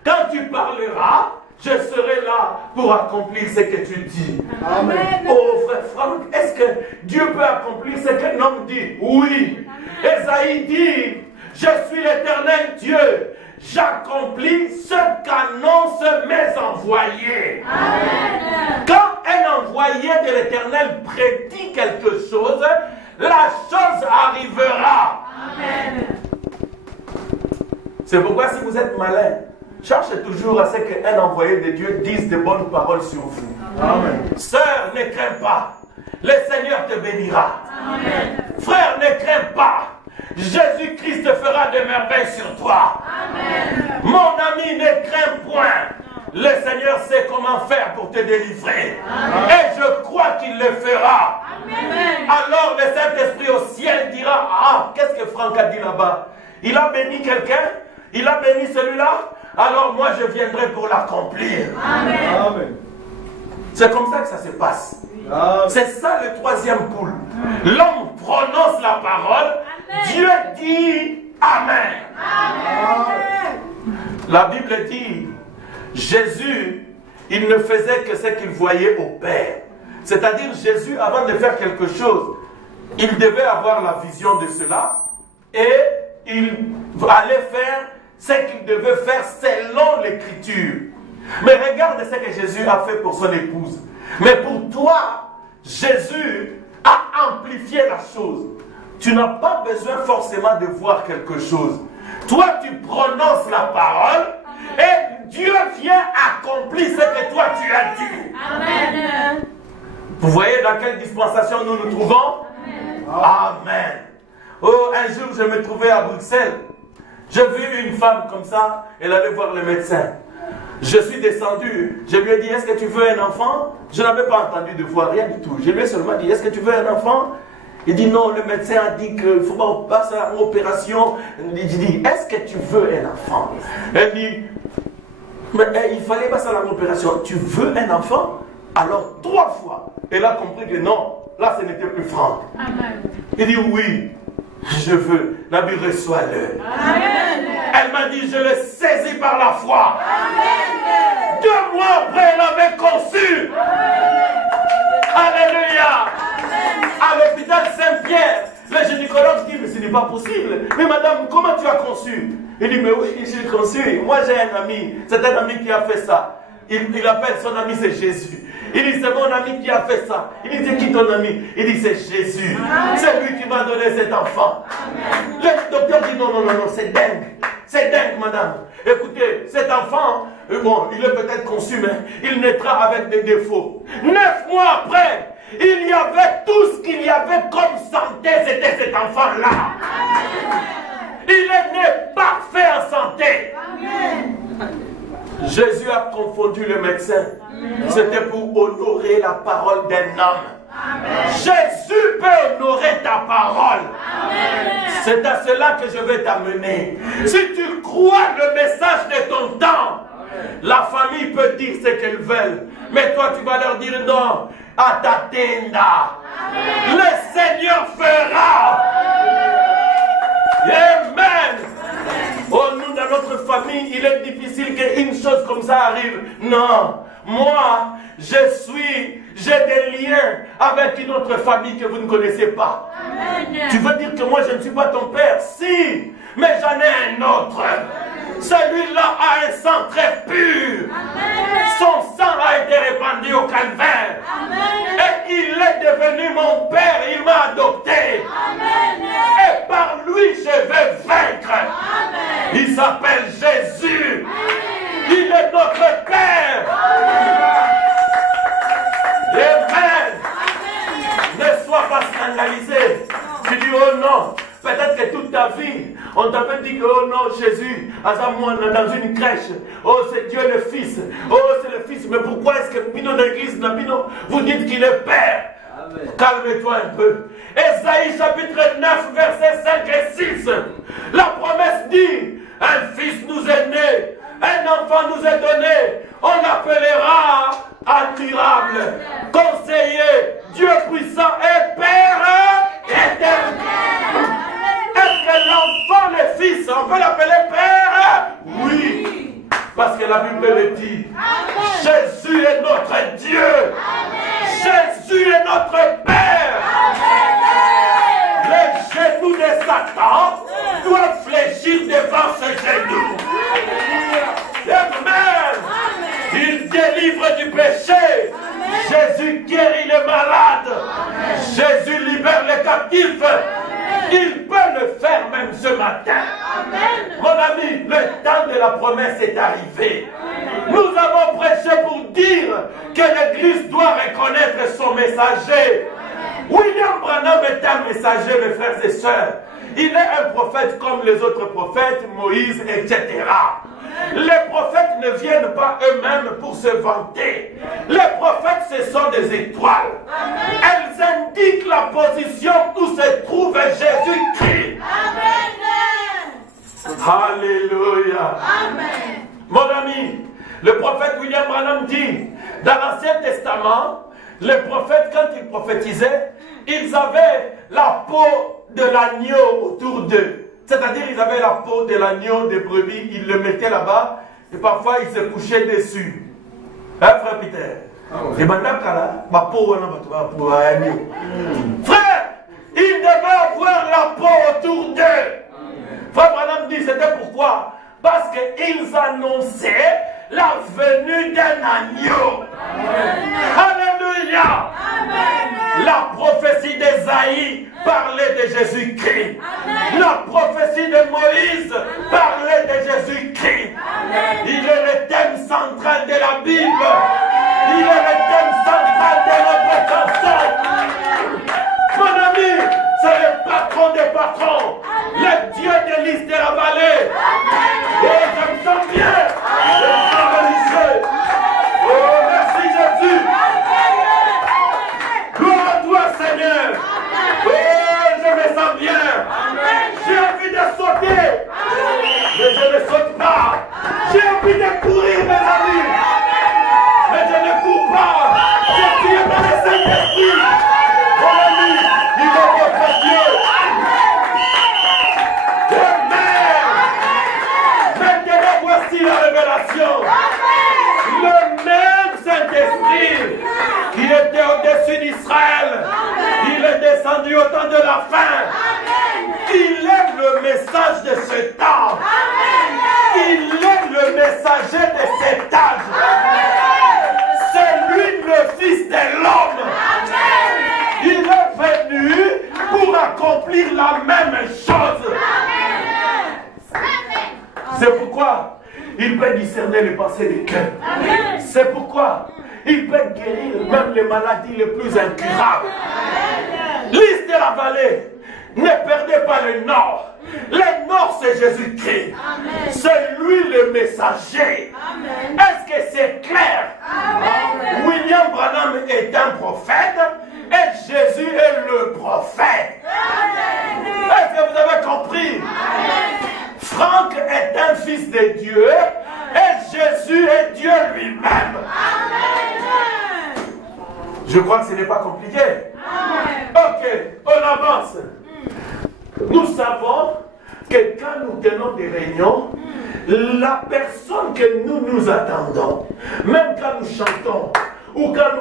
Quand tu parleras, je serai là pour accomplir ce que tu dis. Amen. Oh frère Franck, est-ce que Dieu peut accomplir ce qu'un homme dit? Oui. Ésaïe dit: je suis l'Éternel Dieu. J'accomplis ce qu'annoncent mes envoyés. Amen. Quand un envoyé de l'Éternel prédit quelque chose, la chose arrivera. Amen. C'est pourquoi si vous êtes malin, cherchez toujours à ce qu'un envoyé de Dieu dise de bonnes paroles sur vous. Amen. Sœur, ne crains pas. Le Seigneur te bénira. Amen. Frère, ne crains pas. Jésus-Christ fera des merveilles sur toi. Amen. Mon ami, ne crains point. Le Seigneur sait comment faire pour te délivrer. Amen. Et je crois qu'il le fera. Amen. Alors le Saint-Esprit au ciel dira: ah, qu'est-ce que Franck a dit là-bas? Il a béni quelqu'un? Il a béni celui-là? Alors moi je viendrai pour l'accomplir. Amen. Amen. C'est comme ça que ça se passe. C'est ça le troisième poule. L'homme prononce la parole. Amen. Dieu dit Amen. Amen. La Bible dit: Jésus, il ne faisait que ce qu'il voyait au Père. C'est-à-dire Jésus, avant de faire quelque chose, il devait avoir la vision de cela et il allait faire ce qu'il devait faire selon l'Écriture. Mais regarde ce que Jésus a fait pour son épouse. Mais pour toi, Jésus a amplifié la chose. Tu n'as pas besoin forcément de voir quelque chose. Toi, tu prononces la parole et Dieu vient accomplir ce que toi tu as dit. Amen. Vous voyez dans quelle dispensation nous nous trouvons? Amen. Amen. Oh, un jour, je me trouvais à Bruxelles. J'ai vu une femme comme ça, elle allait voir le médecin. Je suis descendu, je lui ai dit: est-ce que tu veux un enfant? Je n'avais pas entendu de voix, rien du tout. Je lui ai seulement dit: est-ce que tu veux un enfant? Il dit: non, le médecin a dit qu'il faut qu'on passe à l'opération. Je dis: est-ce que tu veux un enfant? Elle dit: mais il fallait passer à l'opération. Tu veux un enfant? Alors 3 fois. Elle a compris que non, là ce n'était plus Franck. Amen. Il dit: oui, je veux. Nabi, reçois-le. Elle m'a dit: je le saisis par la foi. Amen. 2 mois après, elle avait conçu. Alléluia. À l'hôpital Saint-Pierre, le gynécologue dit: mais ce n'est pas possible. Mais madame, comment tu as conçu? Il dit: mais oui, j'ai conçu. Moi j'ai un ami, c'est un ami qui a fait ça. Il appelle son ami, c'est Jésus. Il dit: c'est mon ami qui a fait ça. Il dit: c'est qui ton ami? Il dit: c'est Jésus. C'est lui qui m'a donné cet enfant. Amen. Le docteur dit: non, non, non, non, c'est dingue. C'est dingue, madame. Écoutez, cet enfant, bon, il est peut-être conçu, mais il naîtra avec des défauts. 9 mois après, il y avait tout ce qu'il y avait comme santé, c'était cet enfant-là. Il est né parfait en santé. Amen. Jésus a confondu le médecin. C'était pour honorer la parole d'un homme. Amen. Jésus peut honorer ta parole. C'est à cela que je vais t'amener. Si tu crois le message de ton temps, La famille peut dire ce qu'elle veut, mais toi tu vas leur dire non. Atatenda. Le Seigneur fera. Amen. Oh, nous dans notre famille, il est difficile qu'une chose comme ça arrive. Non. Moi, j'ai des liens avec une autre famille que vous ne connaissez pas. Amen. Tu veux dire que moi je ne suis pas ton père? Si, mais j'en ai un autre. Celui-là a un sang très pur. Amen. Son sang a été répandu au calvaire. Amen. Et il est devenu mon père, il m'a adopté. Amen. Et par lui je vais vaincre. Amen. Il s'appelle Jésus. Amen. Il est notre Père. Amen. Ne sois pas scandalisé. Tu dis oh non. Peut-être que toute ta vie, on t'a dit que oh non, Jésus, moi dans une crèche, oh c'est Dieu le Fils, oh c'est le Fils, mais pourquoi est-ce que Bino de l'Église, vous dites qu'il est Père? Calme-toi un peu. Ésaïe chapitre 9, versets 5 et 6. La promesse dit, un fils nous est né, un enfant nous est donné, on l'appellera admirable, conseiller, Dieu puissant et Père éternel. Est-ce que l'enfant, le fils, on peut l'appeler Père? Oui, parce que la Bible le dit. Amen. Jésus est notre Dieu. Amen. Jésus est notre Père. Amen. Les genoux de Satan doivent fléchir devant ses genoux. Amen. Il délivre du péché. Amen. Jésus guérit les malades. Amen. Jésus libère les captifs. Il peut le faire même ce matin. Amen. Mon ami, le temps de la promesse est arrivé. Amen. Nous avons prêché pour dire que l'Église doit reconnaître son messager. Amen. William Branham est un messager, mes frères et sœurs. Il est un prophète comme les autres prophètes, Moïse, etc. Les prophètes ne viennent pas eux-mêmes pour se vanter. Les prophètes, ce sont des étoiles. Amen. Elles indiquent la position où se trouve Jésus-Christ. Alléluia. Amen. Mon ami, le prophète William Branham dit, dans l'Ancien Testament, les prophètes, quand ils prophétisaient, ils avaient la peau de l'agneau autour d'eux. C'est-à-dire, ils avaient la peau de l'agneau, des brebis, ils le mettaient là-bas, et parfois ils se couchaient dessus. Hein, frère Peter? Et maintenant, ma peau, frère, ils devaient avoir la peau autour d'eux. Frère Branham dit, c'était pourquoi? Parce qu'ils annonçaient la venue d'un agneau. Alléluia. La prophétie d'Ésaïe parlait de Jésus-Christ. La prophétie de Moïse parlait de Jésus-Christ. Il est le thème central de la Bible. Il est le thème central de notre chanson. Mon ami, c'est le patron des patrons. Le Dieu de l'Île de la vallée. Et je me sens bien. Je me sens religieux. Oh, merci Jésus. Gloire à toi, Seigneur. Oh, je me sens bien. J'ai envie de sauter. Mais je ne saute pas. J'ai envie de courir, mes amis. Mais je ne cours pas. Je suis dans le Saint-Esprit. Mon ami, il est votre Dieu. Voici la révélation. Le même Saint-Esprit qui était au-dessus d'Israël, il est descendu au temps de la fin. Il est le message de ce temps. Il est le messager de cet âge. C'est lui le Fils de l'homme. Il est venu pour accomplir la même chose. C'est pourquoi il peut discerner les pensées des cœurs. C'est pourquoi il peut guérir même les maladies les plus incurables. Liste de la vallée, ne perdez pas le nord. Le nord, c'est Jésus-Christ. C'est lui le messager. Est-ce que c'est clair? Amen. William Branham est un prophète et Jésus est le prophète. Est-ce que vous avez compris? Amen. Franck est un fils de Dieu et Jésus Je crois que ce n'est pas compliqué. Ok, on avance. Nous savons que quand nous tenons des réunions, la personne que nous attendons, même quand nous chantons ou quand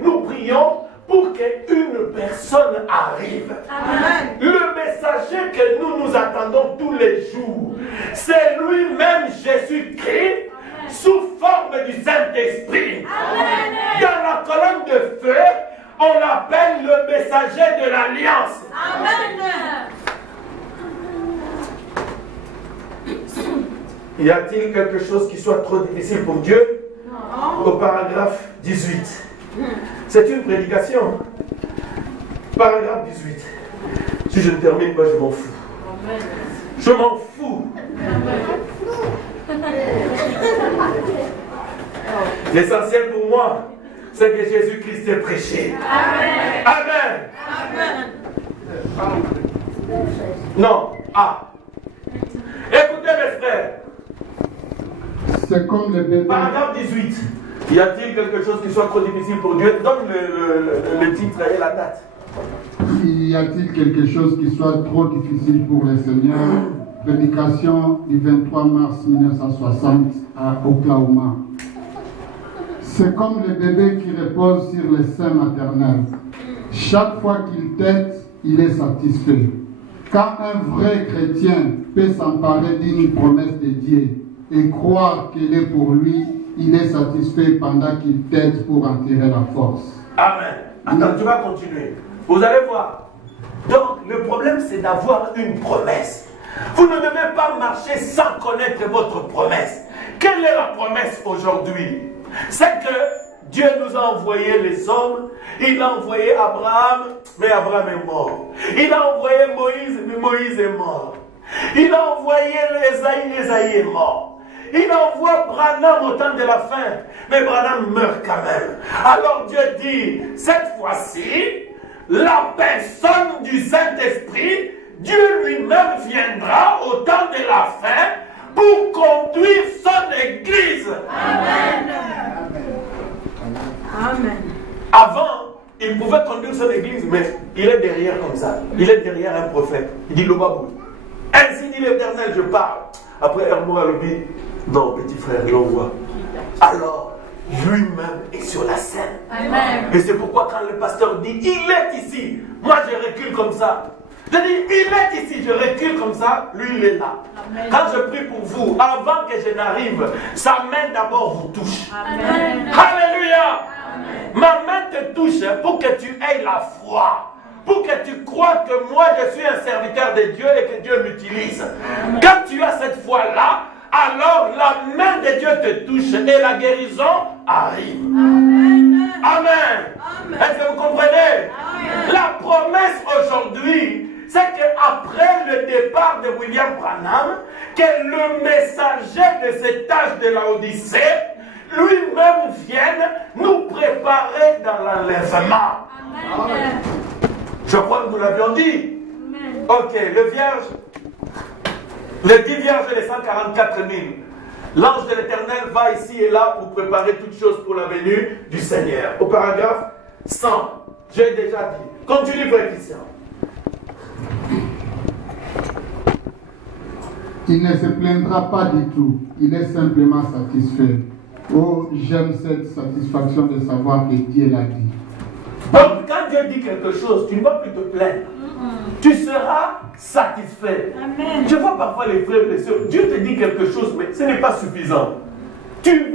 nous prions pour qu'une personne arrive. Amen. Le messager que nous attendons tous les jours, c'est lui-même Jésus-Christ sous forme du Saint-Esprit. Dans la colonne de feu, on l'appelle le messager de l'Alliance. Y a-t-il quelque chose qui soit trop difficile pour Dieu? Non. Au paragraphe 18. C'est une prédication. Paragraphe 18. Si je ne termine pas, je m'en fous. Je m'en fous. L'essentiel pour moi, c'est que Jésus-Christ est prêché. Amen. Amen. Non. Ah. Écoutez mes frères. C'est comme le bébé. Paragraphe 18. Y a-t-il quelque chose qui soit trop difficile pour Dieu? Donne le titre et la date. Y a-t-il quelque chose qui soit trop difficile pour le Seigneur? Prédication du 23 mars 1960 à Oklahoma. C'est comme le bébé qui repose sur le sein maternel. Chaque fois qu'il tète, il est satisfait. Quand un vrai chrétien peut s'emparer d'une promesse de Dieu et croire qu'elle est pour lui, il est satisfait pendant qu'il tète pour en tirer la force. Amen. Attends, tu vas continuer. Vous allez voir. Donc, le problème, c'est d'avoir une promesse. Vous ne devez pas marcher sans connaître votre promesse. Quelle est la promesse aujourd'hui? C'est que Dieu nous a envoyé les hommes. Il a envoyé Abraham, mais Abraham est mort. Il a envoyé Moïse, mais Moïse est mort. Il a envoyé Ésaïe est mort. Il envoie Branham au temps de la fin, mais Branham meurt quand même. Alors Dieu dit, cette fois-ci, la personne du Saint-Esprit, Dieu lui-même viendra au temps de la fin pour conduire son Église. Amen. Amen. Avant, il pouvait conduire son Église, mais il est derrière comme ça. Il est derrière un prophète. Il dit, Lobabou. Ainsi dit l'Éternel, je parle. Après, Hermo lui dit, non, petit frère, l'envoie. Alors, lui-même est sur la scène. Amen. Et c'est pourquoi quand le pasteur dit, il est ici, moi je recule comme ça. Je dis, il est ici, je recule comme ça, lui il est là. Amen. Quand je prie pour vous, avant que je n'arrive, sa main d'abord vous touche. Amen. Alléluia. Amen. Ma main te touche pour que tu aies la foi. Pour que tu crois que moi je suis un serviteur de Dieu et que Dieu m'utilise. Quand tu as cette foi-là, alors la main de Dieu te touche et la guérison arrive. Amen. Amen. Est-ce que vous comprenez? Amen. La promesse aujourd'hui, c'est qu'après le départ de William Branham, que le messager de cet âge de la Odyssée, lui-même vienne nous préparer dans l'enlèvement. Amen. Je crois que nous l'avions dit. Amen. Ok, le vierge, les 10 vierges et les 144 000. L'ange de l'Éternel va ici et là pour préparer toutes choses pour la venue du Seigneur. Au paragraphe 100, j'ai déjà dit. Continue, frère Christian. Il ne se plaindra pas du tout. Il est simplement satisfait. Oh, j'aime cette satisfaction de savoir que Dieu l'a dit. Donc, quand Dieu dit quelque chose, tu ne vas plus te plaindre. Tu seras satisfait. Amen. Je vois parfois les frères et les sœurs, Dieu te dit quelque chose, mais ce n'est pas suffisant. Dieu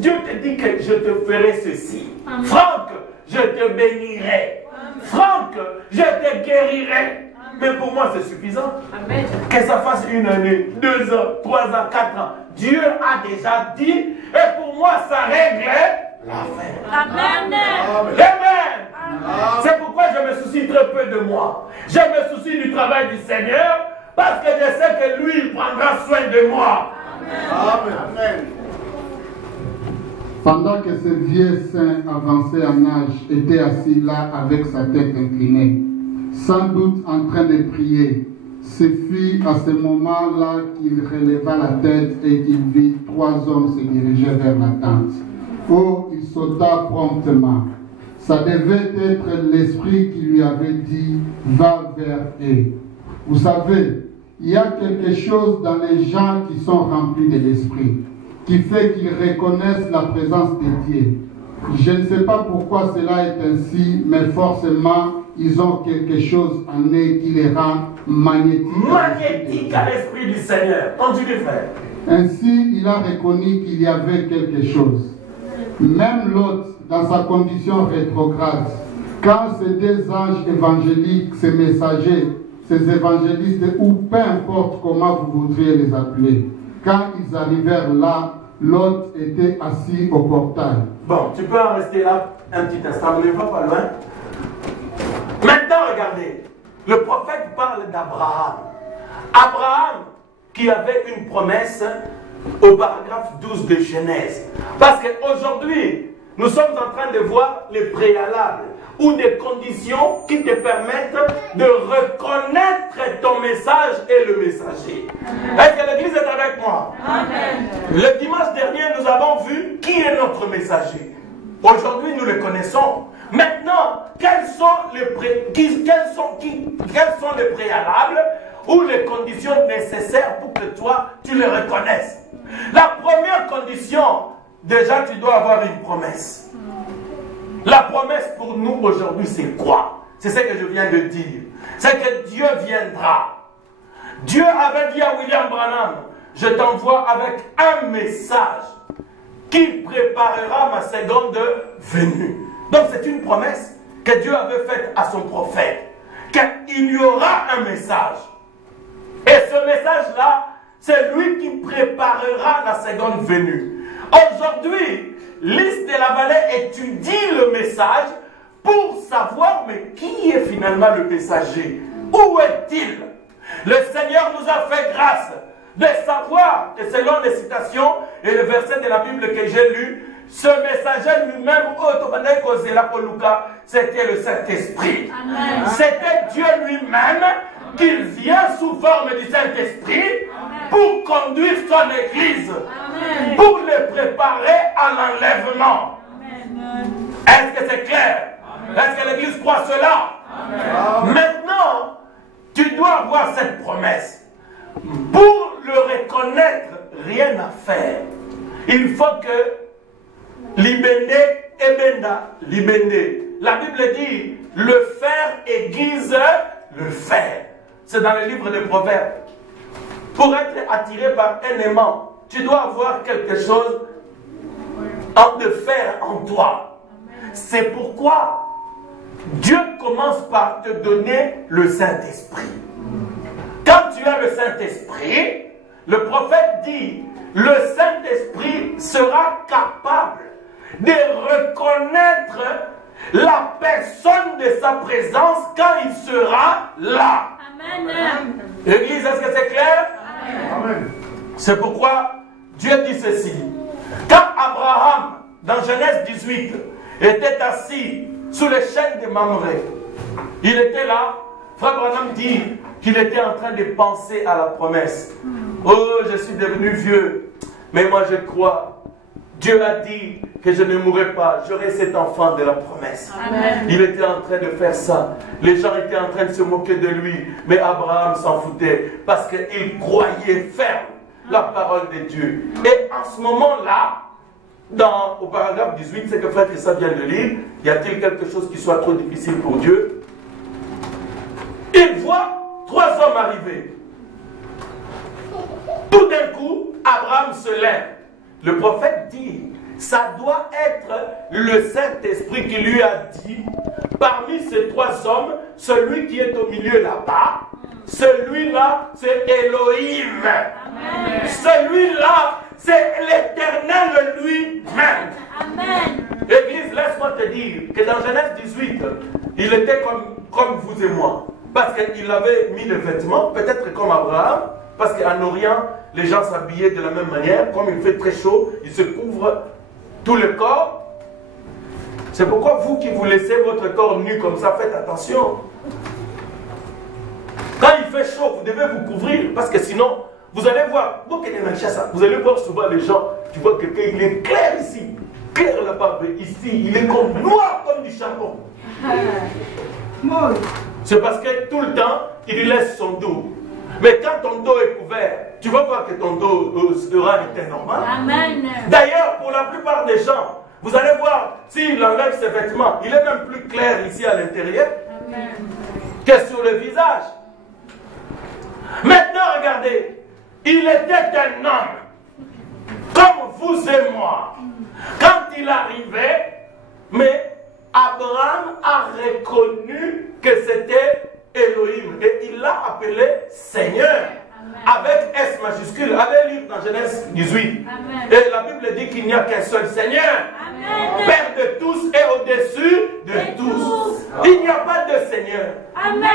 te dit que je te ferai ceci. Amen. Franck, je te bénirai. Amen. Franck, je te guérirai. Mais pour moi, c'est suffisant. Amen. Que ça fasse 1 année, 2 ans, 3 ans, 4 ans. Dieu a déjà dit, et pour moi, ça règle l'affaire. Amen. Amen. Amen. C'est pourquoi je me soucie très peu de moi. Je me soucie du travail du Seigneur, parce que je sais que lui, il prendra soin de moi. Amen. Amen. Pendant que ce vieux saint avancé en âge était assis là avec sa tête inclinée, sans doute en train de prier, ce fut à ce moment-là qu'il releva la tête et qu'il vit 3 hommes se diriger vers la tente. Oh, ils sauta promptement. Ça devait être l'esprit qui lui avait dit « Va vers eux ». Vous savez, il y a quelque chose dans les gens qui sont remplis de l'esprit, qui fait qu'ils reconnaissent la présence de Dieu. Je ne sais pas pourquoi cela est ainsi, mais forcément, ils ont quelque chose en eux qui les rend magnétiques. Magnétique à l'esprit du Seigneur. Continue, frère. Ainsi, il a reconnu qu'il y avait quelque chose. Même Lot, dans sa condition rétrograde, quand ces deux anges évangéliques, ces messagers, ces évangélistes, ou peu importe comment vous voudriez les appeler, quand ils arrivèrent là, Lot était assis au portail. Bon, tu peux en rester là un petit instant, mais ne va pas loin. Maintenant, regardez, le prophète parle d'Abraham. Abraham qui avait une promesse au paragraphe 12 de Genèse. Parce qu'aujourd'hui, nous sommes en train de voir les préalables ou des conditions qui te permettent de reconnaître ton message et le messager. Est-ce que l'Église est avec moi? Amen. Le dimanche dernier, nous avons vu qui est notre messager. Aujourd'hui, nous le connaissons. Maintenant, quels sont les préalables ou les conditions nécessaires pour que toi, tu les reconnaisses? La première condition, déjà, tu dois avoir une promesse. La promesse pour nous aujourd'hui, c'est quoi? C'est ce que je viens de dire. C'est que Dieu viendra. Dieu avait dit à William Branham, je t'envoie avec un message qui préparera ma seconde venue. Donc c'est une promesse que Dieu avait faite à son prophète, qu'il y aura un message. Et ce message-là, c'est lui qui préparera la seconde venue. Aujourd'hui, Lys de la Vallée étudie le message pour savoir, mais qui est finalement le messager? Où est-il? Le Seigneur nous a fait grâce de savoir que selon les citations et les versets de la Bible que j'ai lus, ce messager lui-même, c'était le Saint-Esprit. C'était Dieu lui-même qui vient sous forme du Saint-Esprit pour conduire son Église, pour le préparer à l'enlèvement. Est-ce que c'est clair? Est-ce que l'Église croit cela? Maintenant, tu dois avoir cette promesse. Pour le reconnaître, rien à faire. Il faut que libéné et benda, libéné. La Bible dit, le fer aiguise le fer. C'est dans le livre des Proverbes. Pour être attiré par un aimant, tu dois avoir quelque chose de fer en toi. C'est pourquoi Dieu commence par te donner le Saint-Esprit. Quand tu as le Saint-Esprit, le prophète dit, le Saint-Esprit sera capable de reconnaître la personne de sa présence quand il sera là. Amen. L'église, est-ce que c'est clair? Amen. C'est pourquoi Dieu dit ceci. Quand Abraham, dans Genèse 18, était assis sous les chaînes de Mamré, il était là, Frère Branham dit qu'il était en train de penser à la promesse. Oh, je suis devenu vieux, mais moi je crois. Dieu a dit que je ne mourrai pas, j'aurai cet enfant de la promesse. Amen. Il était en train de faire ça. Les gens étaient en train de se moquer de lui, mais Abraham s'en foutait parce qu'il croyait ferme la parole de Dieu. Et en ce moment-là, au paragraphe 18, c'est que Frère Christophe vient de lire, y a-t-il quelque chose qui soit trop difficile pour Dieu? Il voit 3 hommes arriver. Tout d'un coup, Abraham se lève. Le prophète dit, ça doit être le Saint-Esprit qui lui a dit, parmi ces 3 hommes, celui qui est au milieu là-bas, celui-là, c'est Elohim. Amen. Celui-là, c'est l'Éternel lui-même. Amen. Église, laisse-moi te dire que dans Genèse 18, il était comme vous et moi. Parce qu'il avait mis le vêtement, peut-être comme Abraham, parce qu'en Orient, les gens s'habillaient de la même manière. Comme il fait très chaud, ils se couvrent tout le corps. C'est pourquoi vous qui vous laissez votre corps nu comme ça, faites attention. Quand il fait chaud, vous devez vous couvrir, parce que sinon, vous allez voir, vous allez voir souvent les gens, tu vois quelqu'un, il est clair ici. clair là-bas, mais ici, il est comme noir comme du charbon. C'est parce que tout le temps, il lui laisse son dos. Mais quand ton dos est couvert, tu vas voir que ton dos sera été normal. Amen. D'ailleurs, pour la plupart des gens, vous allez voir, s'il enlève ses vêtements, il est même plus clair ici à l'intérieur que sur le visage. Maintenant, regardez, il était un homme, comme vous et moi. Quand il arrivait, mais Abraham a reconnu que c'était Elohim et il l'a appelé Seigneur. Avec S majuscule. Allez lire dans Genèse 18. Amen. Et la Bible dit qu'il n'y a qu'un seul Seigneur. Amen. Père de tous et au-dessus de tous. Il n'y a pas de Seigneur.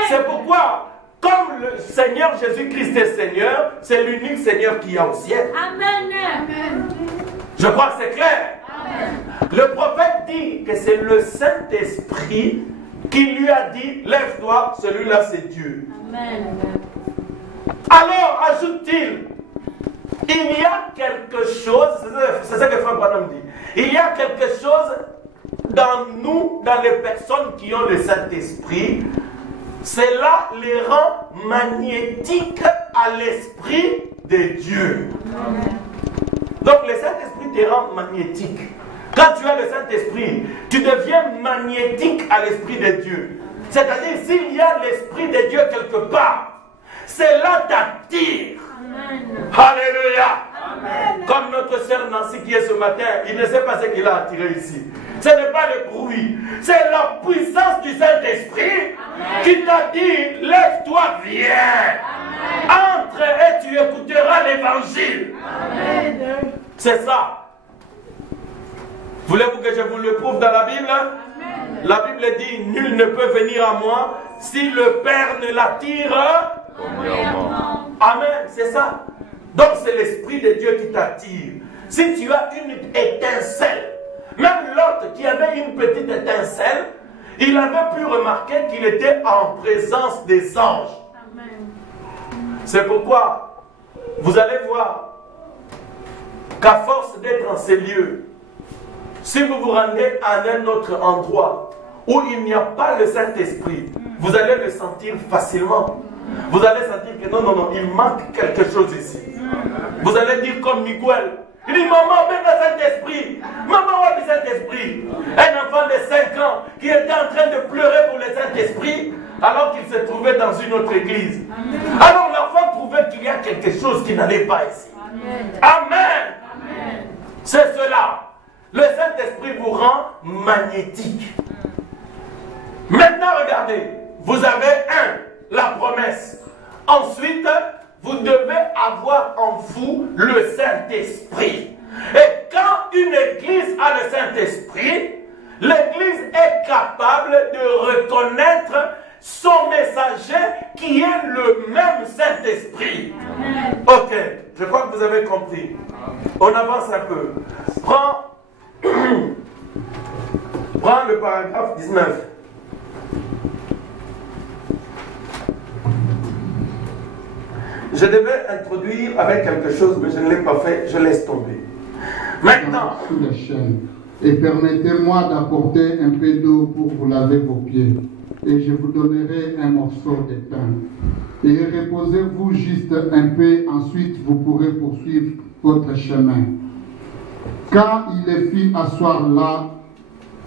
C'est pourquoi, comme le Seigneur Jésus-Christ est Seigneur, c'est l'unique Seigneur qu'il y a au ciel. Amen. Je crois que c'est clair. Amen. Le prophète dit que c'est le Saint-Esprit qui lui a dit, lève-toi, celui-là c'est Dieu. Amen. Alors, ajoute-t-il, il y a quelque chose, c'est ça que Frère Branham dit, il y a quelque chose dans nous, dans les personnes qui ont le Saint-Esprit, cela les rend magnétiques à l'Esprit de Dieu. Donc le Saint-Esprit te rend magnétique. Quand tu as le Saint-Esprit, tu deviens magnétique à l'Esprit de Dieu. C'est-à-dire, s'il y a l'Esprit de Dieu quelque part, cela t'attire. Alléluia. Amen. Comme notre sœur Nancy qui est ce matin, il ne sait pas ce qu'il a attiré ici. Ce n'est pas le bruit, c'est la puissance du Saint-Esprit qui t'a dit, lève-toi, viens. Amen. Entre et tu écouteras l'évangile. C'est ça. Voulez-vous que je vous le prouve dans la Bible? Amen. La Bible dit, nul ne peut venir à moi si le Père ne l'attire. Amen, c'est ça. Donc c'est l'Esprit de Dieu qui t'attire. Si tu as une étincelle, même l'autre qui avait une petite étincelle, il avait pu remarquer qu'il était en présence des anges. C'est pourquoi vous allez voir qu'à force d'être en ces lieux, si vous vous rendez à un autre endroit où il n'y a pas le Saint-Esprit, vous allez le sentir facilement. Vous allez sentir que non, il manque quelque chose ici. Vous allez dire comme Miguel, il dit, maman, même le Saint-Esprit. Maman, où est le Saint-Esprit? Un enfant de 5 ans qui était en train de pleurer pour le Saint-Esprit alors qu'il se trouvait dans une autre église. Alors l'enfant trouvait qu'il y a quelque chose qui n'allait pas ici. Amen. C'est cela. Le Saint-Esprit vous rend magnétique. Maintenant, regardez, vous avez la promesse. Ensuite, vous devez avoir en vous le Saint-Esprit. Et quand une église a le Saint-Esprit, l'église est capable de reconnaître son messager qui est le même Saint-Esprit. Ok, je crois que vous avez compris. On avance un peu. Prends le paragraphe 19. Je devais introduire avec quelque chose, mais je ne l'ai pas fait, je laisse tomber. Maintenant, sous la chaîne, et permettez-moi d'apporter un peu d'eau pour vous laver vos pieds, et je vous donnerai un morceau de pain. Et reposez-vous juste un peu, ensuite vous pourrez poursuivre votre chemin. Quand il les fit asseoir là,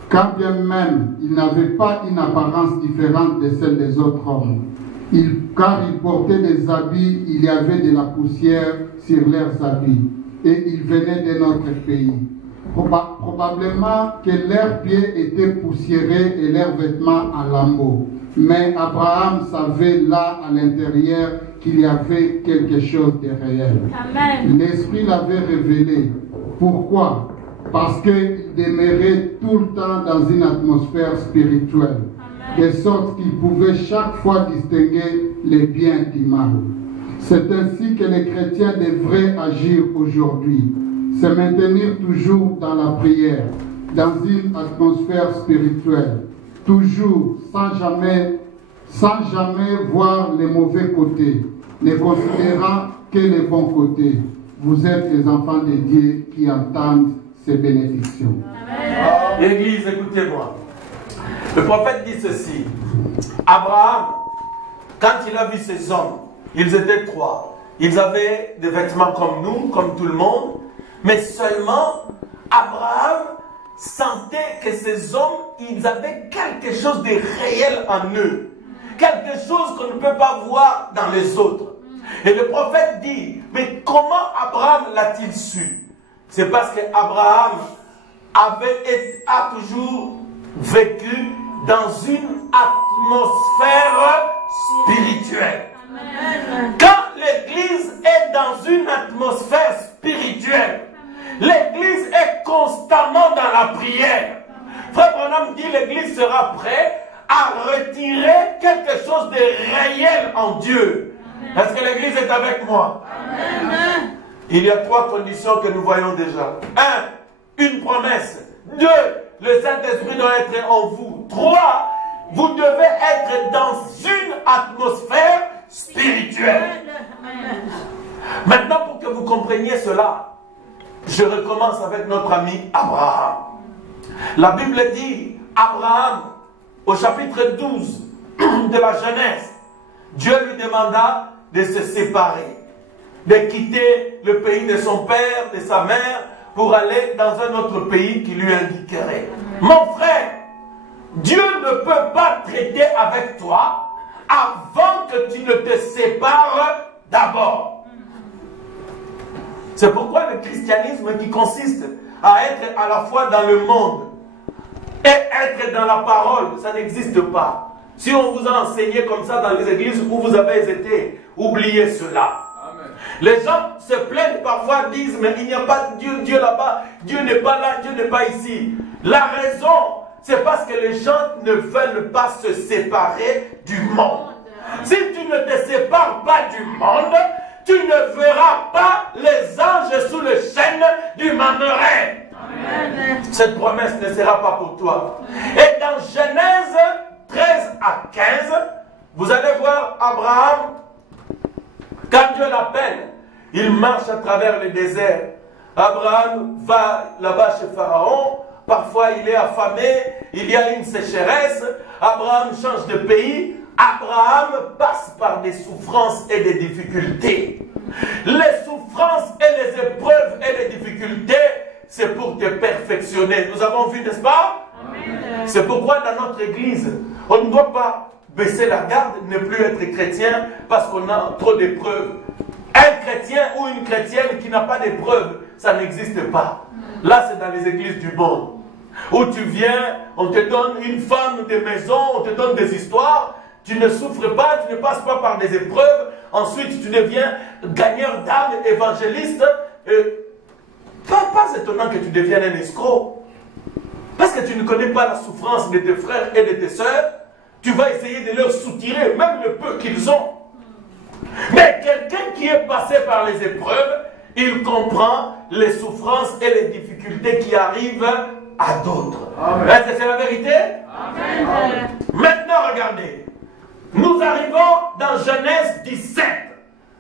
quand bien même il n'avait pas une apparence différente de celle des autres hommes, car ils portaient des habits, il y avait de la poussière sur leurs habits, et ils venaient de notre pays. Probablement que leurs pieds étaient poussiéreux et leurs vêtements en lambeaux. Mais Abraham savait là à l'intérieur qu'il y avait quelque chose de réel. L'Esprit l'avait révélé. Pourquoi? Parce qu'il demeurait tout le temps dans une atmosphère spirituelle, de sorte qu'il pouvait chaque fois distinguer le bien du mal. C'est ainsi que les chrétiens devraient agir aujourd'hui, se maintenir toujours dans la prière, dans une atmosphère spirituelle, toujours sans jamais voir les mauvais côtés, ne considérant que les bons côtés. Vous êtes les enfants de Dieu qui entendent ces bénédictions. L'église, écoutez-moi. Le prophète dit ceci. Abraham, quand il a vu ces hommes, ils étaient 3. Ils avaient des vêtements comme nous, comme tout le monde. Mais seulement, Abraham sentait que ces hommes, ils avaient quelque chose de réel en eux. Quelque chose qu'on ne peut pas voir dans les autres. Et le prophète dit, mais comment Abraham l'a-t-il su? C'est parce qu'Abraham a toujours vécu dans une atmosphère spirituelle. Amen. Quand l'Église est dans une atmosphère spirituelle, l'Église est constamment dans la prière. Frère Branham dit l'Église sera prête à retirer quelque chose de réel en Dieu. Est-ce que l'Église est avec moi? Amen. Il y a 3 conditions que nous voyons déjà. 1, une promesse. 2, le Saint-Esprit doit être en vous. 3, vous devez être dans une atmosphère spirituelle. Maintenant, pour que vous compreniez cela, je recommence avec notre ami Abraham. La Bible dit, Abraham, au chapitre 12 de la Genèse, Dieu lui demanda de se séparer, de quitter le pays de son père, de sa mère, pour aller dans un autre pays qui lui indiquerait. Mon frère, Dieu ne peut pas traiter avec toi avant que tu ne te sépares d'abord. C'est pourquoi le christianisme qui consiste à être à la fois dans le monde et être dans la parole, ça n'existe pas. Si on vous a enseigné comme ça dans les églises où vous avez été, oubliez cela. Amen. Les gens se plaignent parfois, disent, mais il n'y a pas de Dieu là-bas, Dieu n'est pas là, Dieu n'est pas ici. La raison, c'est parce que les gens ne veulent pas se séparer du monde. Si tu ne te sépares pas du monde, tu ne verras pas les anges sous le chêne du Mameret. Cette promesse ne sera pas pour toi. Et dans Genèse 13 à 15, vous allez voir Abraham, quand Dieu l'appelle, il marche à travers le désert. Abraham va là-bas chez Pharaon, parfois il est affamé, il y a une sécheresse, Abraham change de pays, Abraham passe par des souffrances et des difficultés. Les souffrances et les épreuves et les difficultés, c'est pour te perfectionner. Nous avons vu, n'est-ce pas? C'est pourquoi dans notre église, on ne doit pas baisser la garde, ne plus être chrétien parce qu'on a trop d'épreuves. Un chrétien ou une chrétienne qui n'a pas d'épreuves, ça n'existe pas. Là, c'est dans les églises du monde. Où tu viens, on te donne une femme de maison, on te donne des histoires, tu ne souffres pas, tu ne passes pas par des épreuves, ensuite tu deviens gagneur d'âme, évangéliste. Pas étonnant que tu deviennes un escroc. Parce que tu ne connais pas la souffrance de tes frères et de tes sœurs, tu vas essayer de leur soutirer, même le peu qu'ils ont. Mais quelqu'un qui est passé par les épreuves, il comprend les souffrances et les difficultés qui arrivent à d'autres. Est-ce que c'est la vérité? Amen. Maintenant, regardez. Nous arrivons dans Genèse 17.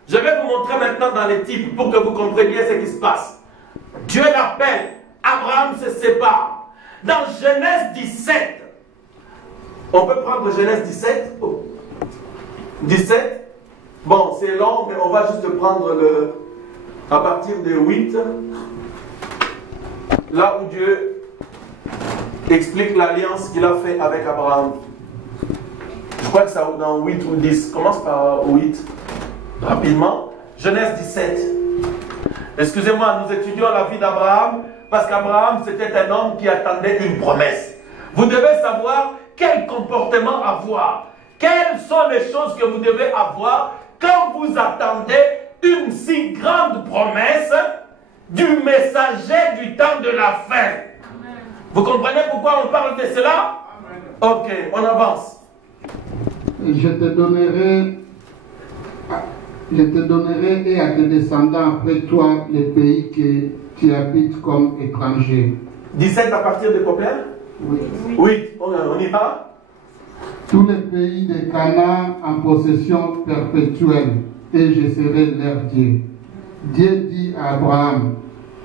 Je vais vous montrer maintenant dans les types pour que vous compreniez ce qui se passe. Dieu l'appelle. Abraham se sépare. Dans Genèse 17, on peut prendre Genèse 17. Oh. 17. Bon, c'est long, mais on va juste prendre à partir de 8. Là où Dieu explique l'alliance qu'il a fait avec Abraham. Je crois que c'est dans 8 ou 10. Commence par 8. Rapidement. Genèse 17. Excusez-moi, nous étudions la vie d'Abraham parce qu'Abraham, c'était un homme qui attendait une promesse. Vous devez savoir quel comportement avoir. Quelles sont les choses que vous devez avoir quand vous attendez une si grande promesse du messager du temps de la fin. Amen. Vous comprenez pourquoi on parle de cela? Amen. Ok, on avance. Je te donnerai et à tes descendants après toi les pays que tu habites comme étranger. 17 à partir de combien? Oui. Oui, on y va. Tous les pays de Canaan en possession perpétuelle, et je serai leur Dieu. Dieu dit à Abraham,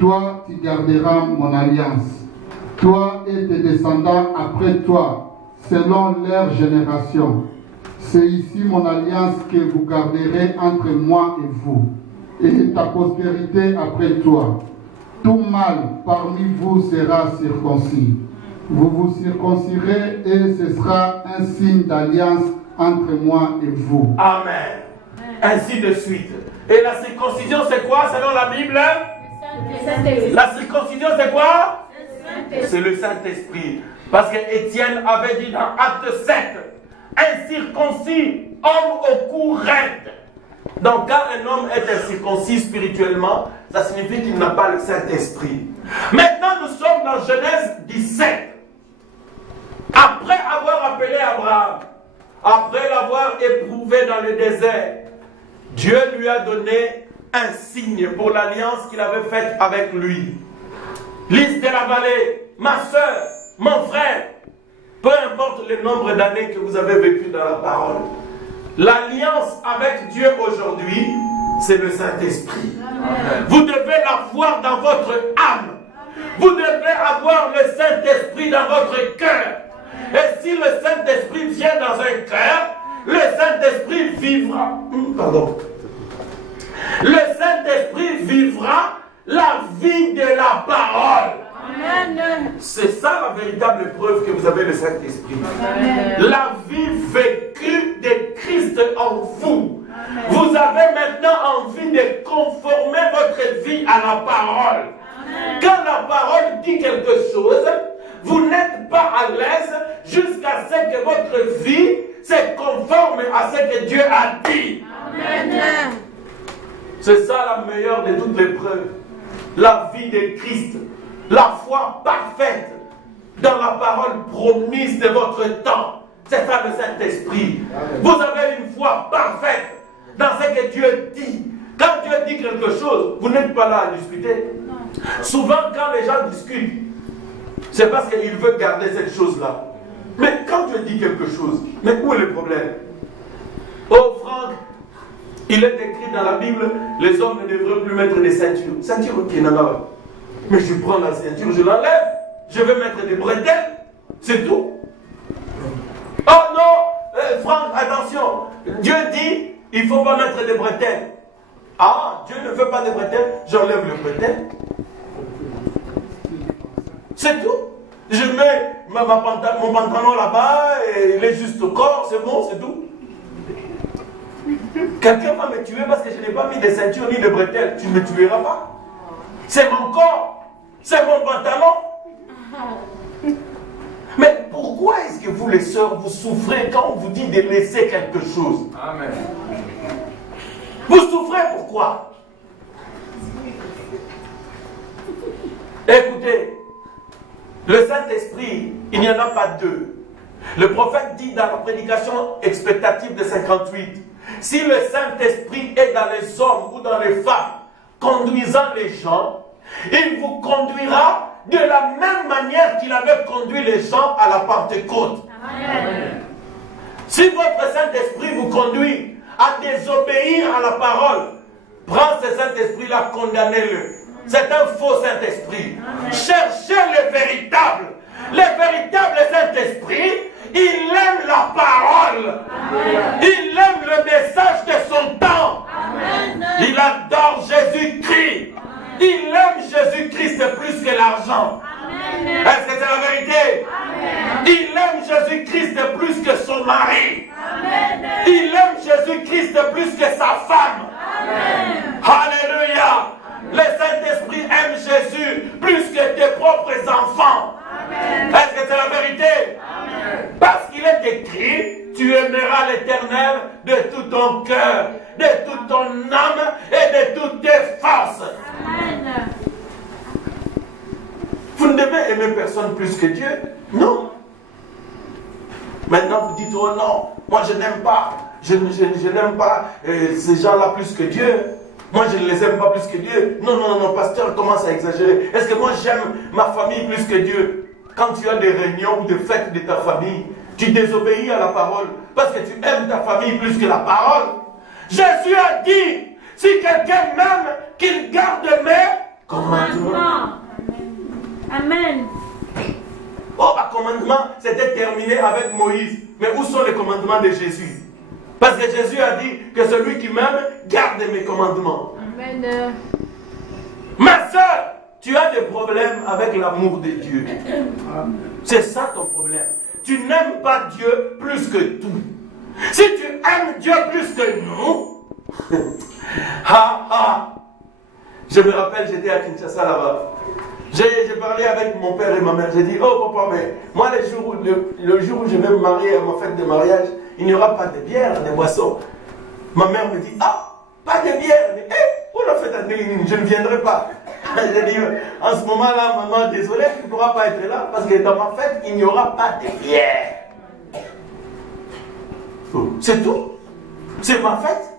toi tu garderas mon alliance, toi et tes descendants après toi, selon leur génération. C'est ici mon alliance que vous garderez entre moi et vous, et ta postérité après toi. Tout mâle parmi vous sera circoncis. Vous vous circoncirez et ce sera un signe d'alliance entre moi et vous. Amen. Ainsi de suite. Et la circoncision, c'est quoi selon la Bible? La circoncision, c'est quoi? C'est le Saint-Esprit. Parce que Étienne avait dit dans Acte 7, incirconcis, homme au cou raide. Donc quand un homme est incirconcis spirituellement, ça signifie qu'il n'a pas le Saint-Esprit. Maintenant nous sommes dans Genèse 17. Après avoir appelé Abraham, après l'avoir éprouvé dans le désert, Dieu lui a donné un signe pour l'alliance qu'il avait faite avec lui. Lys de la vallée, ma soeur, mon frère, peu importe le nombre d'années que vous avez vécu dans la parole, l'alliance avec Dieu aujourd'hui, c'est le Saint-Esprit. Vous devez l'avoir dans votre âme. Vous devez avoir le Saint-Esprit dans votre cœur. Et si le Saint-Esprit vient dans un cœur, le Saint-Esprit vivra. Pardon. Le Saint-Esprit vivra la vie de la parole. C'est ça la véritable preuve que vous avez le Saint-Esprit. La vie vécue de Christ en vous. Amen. Vous avez maintenant envie de conformer votre vie à la parole. Amen. Quand la parole dit quelque chose, vous n'êtes pas à l'aise jusqu'à ce que votre vie se conforme à ce que Dieu a dit. Amen. C'est ça la meilleure de toutes les preuves. La vie de Christ. La foi parfaite dans la parole promise de votre temps. C'est ça le Saint-Esprit. Vous avez une foi parfaite dans ce que Dieu dit. Quand Dieu dit quelque chose, vous n'êtes pas là à discuter. Souvent, quand les gens discutent, c'est parce qu'ils veulent garder cette chose-là. Mais quand Dieu dit quelque chose, mais où est le problème? Oh Franck, il est écrit dans la Bible, les hommes ne devraient plus mettre des ceintures. Ceinture, ok, non. Mais je prends la ceinture, je l'enlève, je vais mettre des bretelles, c'est tout. Oh non, Franck, attention, Dieu dit, il ne faut pas mettre des bretelles. Ah, Dieu ne veut pas de bretelles, j'enlève les bretelles. C'est tout. Je mets mon pantalon là-bas, et il est juste au corps, c'est bon, c'est tout. Quelqu'un va me tuer parce que je n'ai pas mis de ceinture ni de bretelles. Tu ne me tueras pas. C'est mon corps, c'est mon pantalon. Mais pourquoi est-ce que vous les sœurs, vous souffrez quand on vous dit de laisser quelque chose? Amen. Vous souffrez pourquoi? Écoutez, le Saint-Esprit, il n'y en a pas deux. Le prophète dit dans la prédication expectative de 58, si le Saint-Esprit est dans les hommes ou dans les femmes, conduisant les gens, il vous conduira de la même manière qu'il avait conduit les gens à la Pentecôte. Amen. Si votre Saint-Esprit vous conduit à désobéir à la parole, prends ce Saint-Esprit-là, condamnez-le. C'est un faux Saint-Esprit. Cherchez le véritable. Le véritable Saint-Esprit, il aime la parole. Amen. Il aime le message de son temps. Amen. Il adore Jésus-Christ. Il aime Jésus-Christ plus que l'argent. Est-ce que c'est la vérité? Amen. Il aime Jésus-Christ plus que son mari. Amen. Il aime Jésus-Christ plus que sa femme. Amen. Alléluia. Le Saint-Esprit aime Jésus plus que tes propres enfants. Amen. Est-ce que c'est la vérité? Amen. Parce qu'il est écrit, tu aimeras l'Éternel de tout ton cœur, de toute ton âme et de toutes tes forces. Amen. Vous ne devez aimer personne plus que Dieu. Non. Maintenant vous dites, oh non, moi je n'aime pas, je n'aime pas ces gens-là plus que Dieu. Moi je ne les aime pas plus que Dieu. Non, pasteur commence à exagérer. Est-ce que moi j'aime ma famille plus que Dieu? Quand tu as des réunions ou des fêtes de ta famille, tu désobéis à la parole parce que tu aimes ta famille plus que la parole. Jésus a dit, si quelqu'un m'aime, qu'il garde mes commandements. Amen. Oh, ma commandement, c'était terminé avec Moïse. Mais où sont les commandements de Jésus? Parce que Jésus a dit que celui qui m'aime garde mes commandements. Amen. Ma soeur, tu as des problèmes avec l'amour de Dieu. C'est ça ton problème. Tu n'aimes pas Dieu plus que tout. Si tu aimes Dieu plus que nous, je me rappelle, j'étais à Kinshasa là-bas. J'ai parlé avec mon père et ma mère. J'ai dit, oh papa, mais moi le jour où je vais me marier à ma fête de mariage, il n'y aura pas de bière, de boissons. Ma mère me dit, ah, pas de bière. Mais, pour la fête à Télénine, je ne viendrai pas. J'ai dit, en ce moment-là, maman, désolé, tu ne pourras pas être là, parce que dans ma fête, il n'y aura pas de bière. C'est tout. C'est ma fête.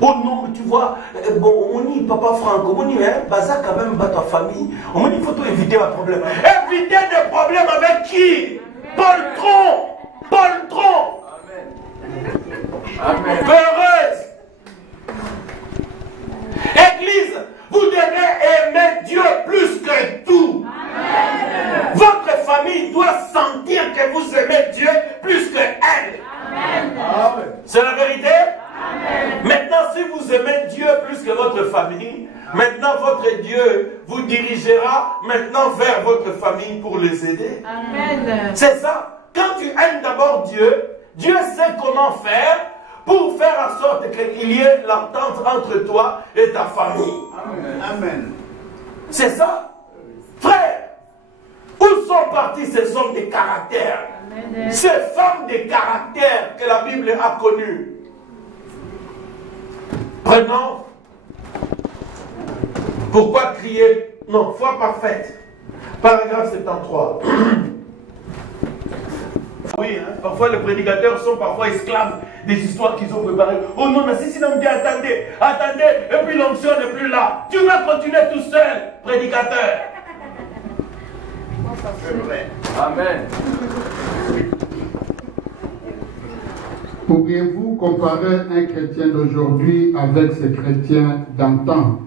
Oh non, mais tu vois, bon, on dit, papa Franck, on dit, Baza quand même bat ta famille. On dit, il faut tout éviter un problème. Éviter des problèmes avec qui? Paul Tron. Amen. Heureuse. Église, vous devez aimer Dieu plus que tout. Amen. Votre famille doit sentir que vous aimez Dieu plus que elle. C'est la vérité? Amen. Maintenant, si vous aimez Dieu plus que votre famille, maintenant votre Dieu vous dirigera maintenant vers votre famille pour les aider. Amen. C'est ça. Quand tu aimes d'abord Dieu, Dieu sait comment faire pour faire en sorte qu'il y ait l'entente entre toi et ta famille. Amen. Amen. C'est ça. Frère, où sont partis ces hommes de caractère? Amen. Ces femmes de caractère que la Bible a connues? Prenons. Pourquoi crier? Non, foi parfaite. Paragraphe 73. Oui, hein, parfois les prédicateurs sont parfois esclaves des histoires qu'ils ont préparées. Oh non, mais si non, attendez, et puis l'onction n'est plus là. Tu vas continuer tout seul, prédicateur. C'est vrai. Amen. Pourriez-vous comparer un chrétien d'aujourd'hui avec ces chrétiens d'antan?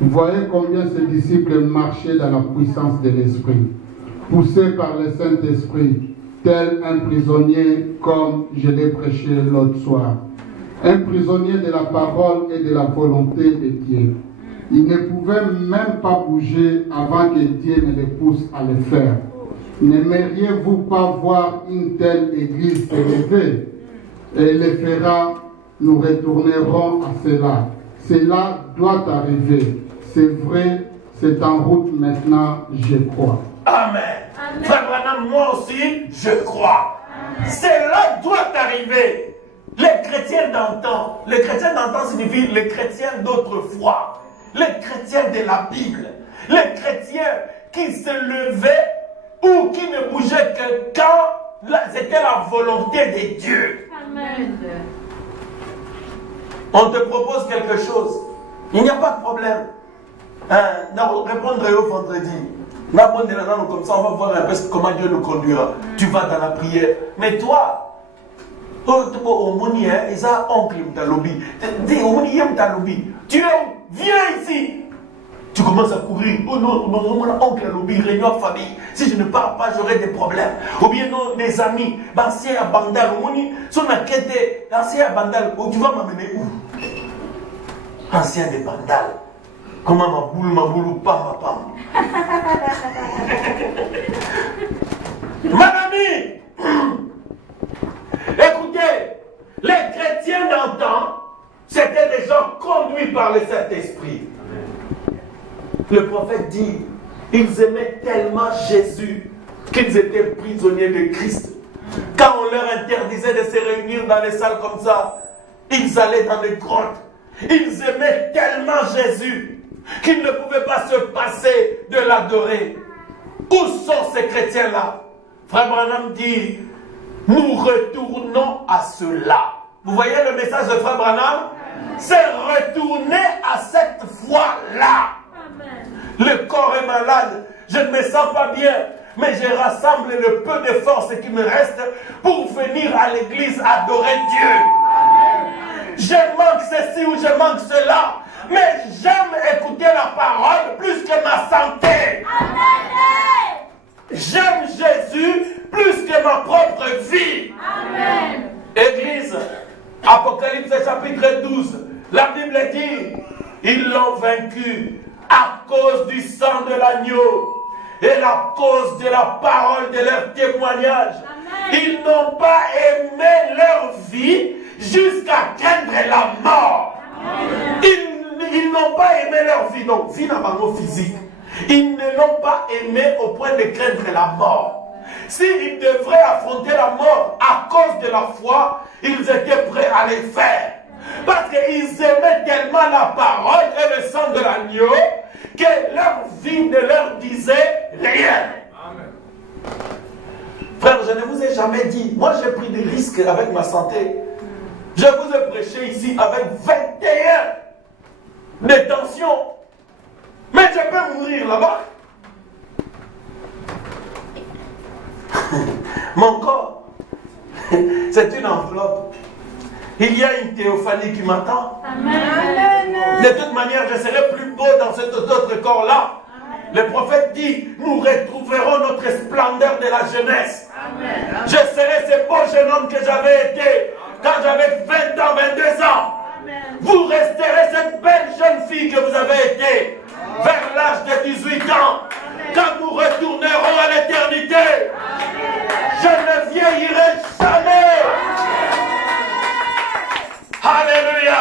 Vous voyez combien ces disciples marchaient dans la puissance de l'Esprit, poussés par le Saint-Esprit, tel un prisonnier comme je l'ai prêché l'autre soir. Un prisonnier de la parole et de la volonté de Dieu. Il ne pouvait même pas bouger avant que Dieu ne le pousse à le faire. N'aimeriez-vous pas voir une telle église s'élever? Et il le fera, nous retournerons à cela. Cela doit arriver. C'est vrai, c'est en route maintenant, je crois. Amen. Frère Branham, moi aussi, je crois. Cela doit arriver. Les chrétiens d'antan, les chrétiens d'antan signifie les chrétiens d'autrefois, les chrétiens de la Bible, les chrétiens qui se levaient ou qui ne bougeaient que quand c'était la volonté de Dieu. Amen. On te propose quelque chose, il n'y a pas de problème. Répondre au vendredi. Comme ça, on va voir un peu comment Dieu nous conduira. Tu vas dans la prière. Mais toi, tu es où? Viens ici. Tu commences à courir. Oh non, mon oncle a lobby, réunion de famille. Si je ne pars pas, j'aurai des problèmes. Ou bien non, des amis. Ancien à Bandal. Son enquête, ancien à Bandal. Tu vas m'amener où? Ancien de Bandal. Comment ma boule, pas ma pam. Madame, écoutez, les chrétiens d'antan, c'était des gens conduits par le Saint-Esprit. Le prophète dit, ils aimaient tellement Jésus qu'ils étaient prisonniers de Christ. Quand on leur interdisait de se réunir dans les salles comme ça, ils allaient dans les grottes. Ils aimaient tellement Jésus qu'ils ne pouvaient pas se passer de l'adorer. Où sont ces chrétiens-là? Frère Branham dit, nous retournons à cela. Vous voyez le message de Frère Branham? C'est retourner à cette foi-là. Le corps est malade, je ne me sens pas bien, mais je rassemble le peu de force qui me reste pour venir à l'église adorer Dieu. Je manque ceci ou je manque cela, mais j'aime écouter la parole plus que ma santé. j'aime Jésus plus que ma propre vie. Amen. Église, Apocalypse chapitre 12, la Bible dit, ils l'ont vaincu à cause du sang de l'agneau et à cause de la parole de leur témoignage. Amen. Ils n'ont pas aimé leur vie jusqu'à craindre la mort. Amen. Ils n'ont pas aimé leur vie, donc vie n'a pas de mot physique. Ils ne l'ont pas aimé au point de craindre la mort. S'ils devraient affronter la mort à cause de la foi, ils étaient prêts à les faire. Parce qu'ils aimaient tellement la parole et le sang de l'agneau que leur vie ne leur disait rien. Amen. Frère, je ne vous ai jamais dit, moi j'ai pris des risques avec ma santé. Je vous ai prêché ici avec 21 de tension. Mais je peux mourir là-bas. Mon corps, c'est une enveloppe. Il y a une théophanie qui m'attend. De toute manière, je serai plus beau dans cet autre corps-là. Le prophète dit, nous retrouverons notre splendeur de la jeunesse. Amen. Je serai ce beau jeune homme que j'avais été quand j'avais 20 ans, 22 ans. Amen. Vous resterez cette belle jeune fille que vous avez été vers l'âge de 18 ans. Amen. Quand nous retournerons à l'éternité, je ne vieillirai jamais. Alléluia.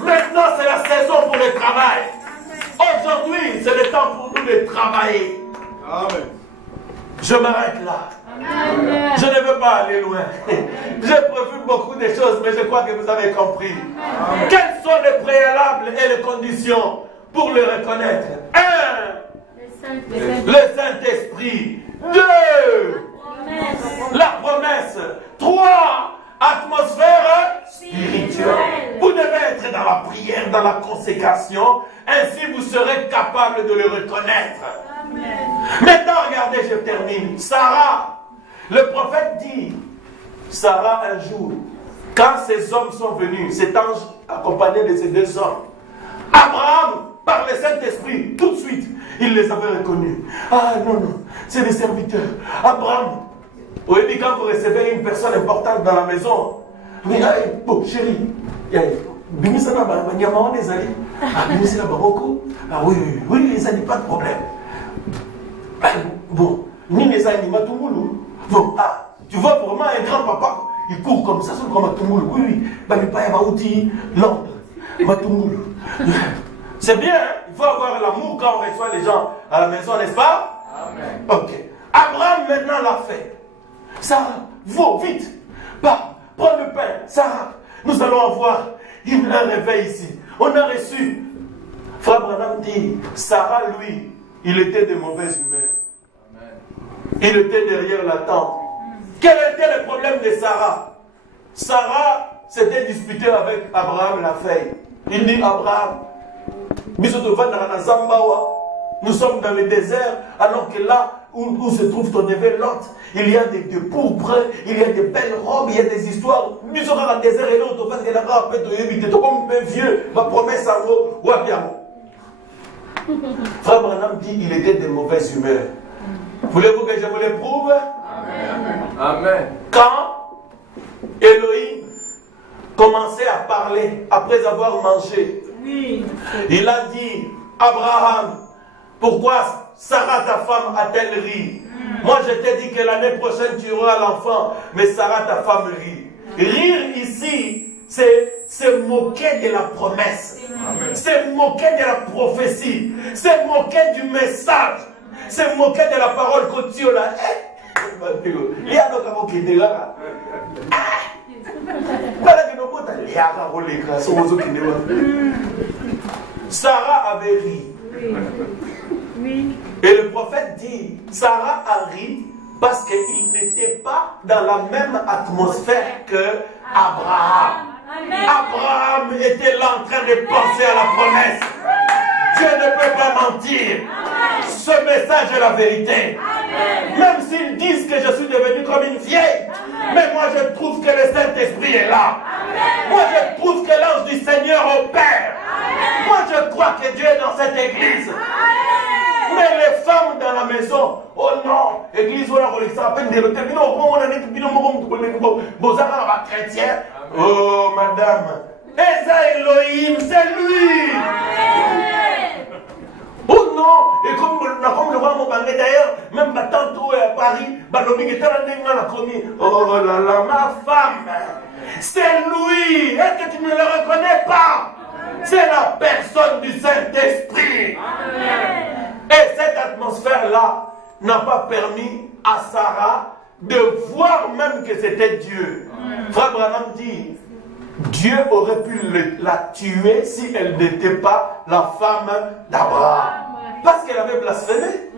Maintenant, c'est la saison pour le travail. Aujourd'hui, c'est le temps pour nous de travailler. Amen. Je m'arrête là. Amen. Je ne veux pas aller loin. J'ai prévu beaucoup de choses, mais je crois que vous avez compris. Amen. Quels sont les préalables et les conditions pour le reconnaître? 1. Le Saint-Esprit. 2. La promesse. 3. Atmosphère spirituelle. Vous devez être dans la prière, dans la consécration. Ainsi, vous serez capable de le reconnaître. Amen. Maintenant, regardez, je termine. Sarah, le prophète dit, Sarah, un jour, quand ces hommes sont venus, cet ange accompagné de ces 2 hommes, Abraham, par le Saint-Esprit, tout de suite, il les avait reconnus. Ah non, non, c'est des serviteurs. Abraham, oui, mais quand vous recevez une personne importante dans la maison, mais bon, chérie, Bimisana Banyama, les alliés. Ah, Bimisana Baroko. Ah oui, oui, les alliés, pas de problème. Bon, ni les alliés, Matoumou. Bon, ah, tu vois vraiment un grand-papa, il court comme ça, c'est comme Matoumou. Oui, oui, Banipaya Baouti, Londres, Matoumou. C'est bien, hein? Il faut avoir l'amour quand on reçoit les gens à la maison, n'est-ce pas? Amen. Ok. Abraham maintenant l'a fait. Sarah, va vite, prends le pain. Sarah, nous allons avoir un réveil ici. On a reçu. Frère Branham dit, Sarah, lui, il était de mauvaise humeur. Amen. Il était derrière la tente. Quel était le problème de Sarah? Sarah s'était disputée avec Abraham la veille. Il dit, Abraham, nous sommes dans le désert, alors que là où se trouve ton éveil Lot, il y a des pourpres, il y a des belles robes, il y a des histoires. Nous sommes dans le désert et l'autre, parce qu'elle a rappelé, tu comme un vieux, ma promesse en haut, ou à bien. Frère Branham dit il était de mauvaise humeur. Voulez-vous que je vous le prouve? Amen. Amen. Quand Elohim commençait à parler après avoir mangé, il a dit, Abraham, pourquoi Sarah ta femme a-t-elle ri? Moi je t'ai dit que l'année prochaine tu auras l'enfant, mais Sarah ta femme rit. Rire ici, c'est se moquer de la promesse, se moquer de la prophétie, se moquer du message, se moquer de la parole que Dieu l'a. Sarah avait ri. Et le prophète dit, Sarah a ri parce qu'il n'était pas dans la même atmosphère que Abraham. Abraham était là en train de penser à la promesse. Dieu ne peut pas mentir. Ce message est la vérité. Même s'ils disent que je suis devenu comme une vieille, mais moi je trouve que le Saint-Esprit est là. Moi je trouve que l'ange du Seigneur opère. Moi je crois que Dieu est dans cette église. Mais les femmes dans la maison, oh non, église, on a à peine de l'hôtel, chrétien. Oh madame, Eza Elohim, c'est lui. Oh non, et comme le roi Mobangé d'ailleurs, même ma tante à Paris, oh là là, ma femme, c'est lui. Est-ce que tu ne le reconnais pas? C'est la personne du Saint-Esprit. Et cette atmosphère-là n'a pas permis à Sarah de voir même que c'était Dieu. Frère Branham dit, Dieu aurait pu la tuer si elle n'était pas la femme d'Abraham. Parce qu'elle avait blasphémé.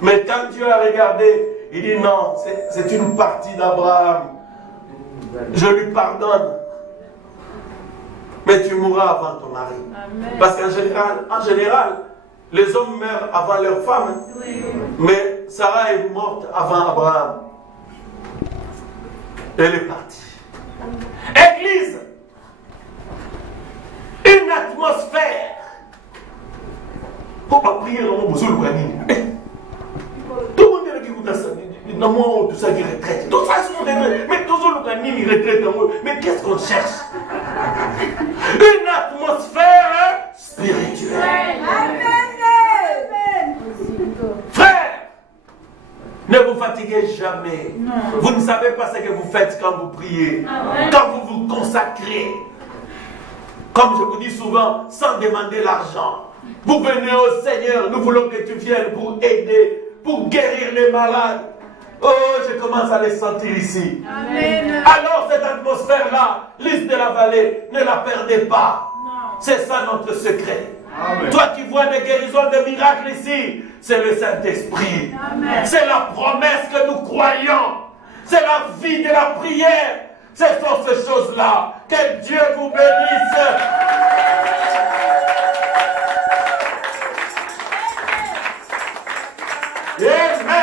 Mais quand Dieu a regardé, il dit non, c'est une partie d'Abraham. Je lui pardonne. Mais tu mourras avant ton mari. Amen. Parce qu'en général, les hommes meurent avant leur femme. Oui. Mais Sarah est morte avant Abraham. Elle est partie. Église, une atmosphère. Faut pas prier dans mon besoin. Tout le monde est qui écoute ça. Tout ça qui retraite. Tout ça, c'est mon retraite. Mais tout ça, il retraite. Mais qu'est-ce qu'on cherche? Une atmosphère spirituelle. Amen. Frère, ne vous fatiguez jamais. Non. Vous ne savez pas ce que vous faites quand vous priez. Amen. Quand vous vous consacrez. Comme je vous dis souvent, sans demander l'argent. Vous venez au Seigneur, nous voulons que tu viennes pour aider, pour guérir les malades. Oh, je commence à les sentir ici. Amen. Alors cette atmosphère-là, liste de la vallée, ne la perdez pas. C'est ça notre secret. Amen. Toi qui vois des guérisons, des miracles ici, c'est le Saint-Esprit. C'est la promesse que nous croyons. C'est la vie de la prière. Ce sont ces choses-là. Que Dieu vous bénisse. Amen.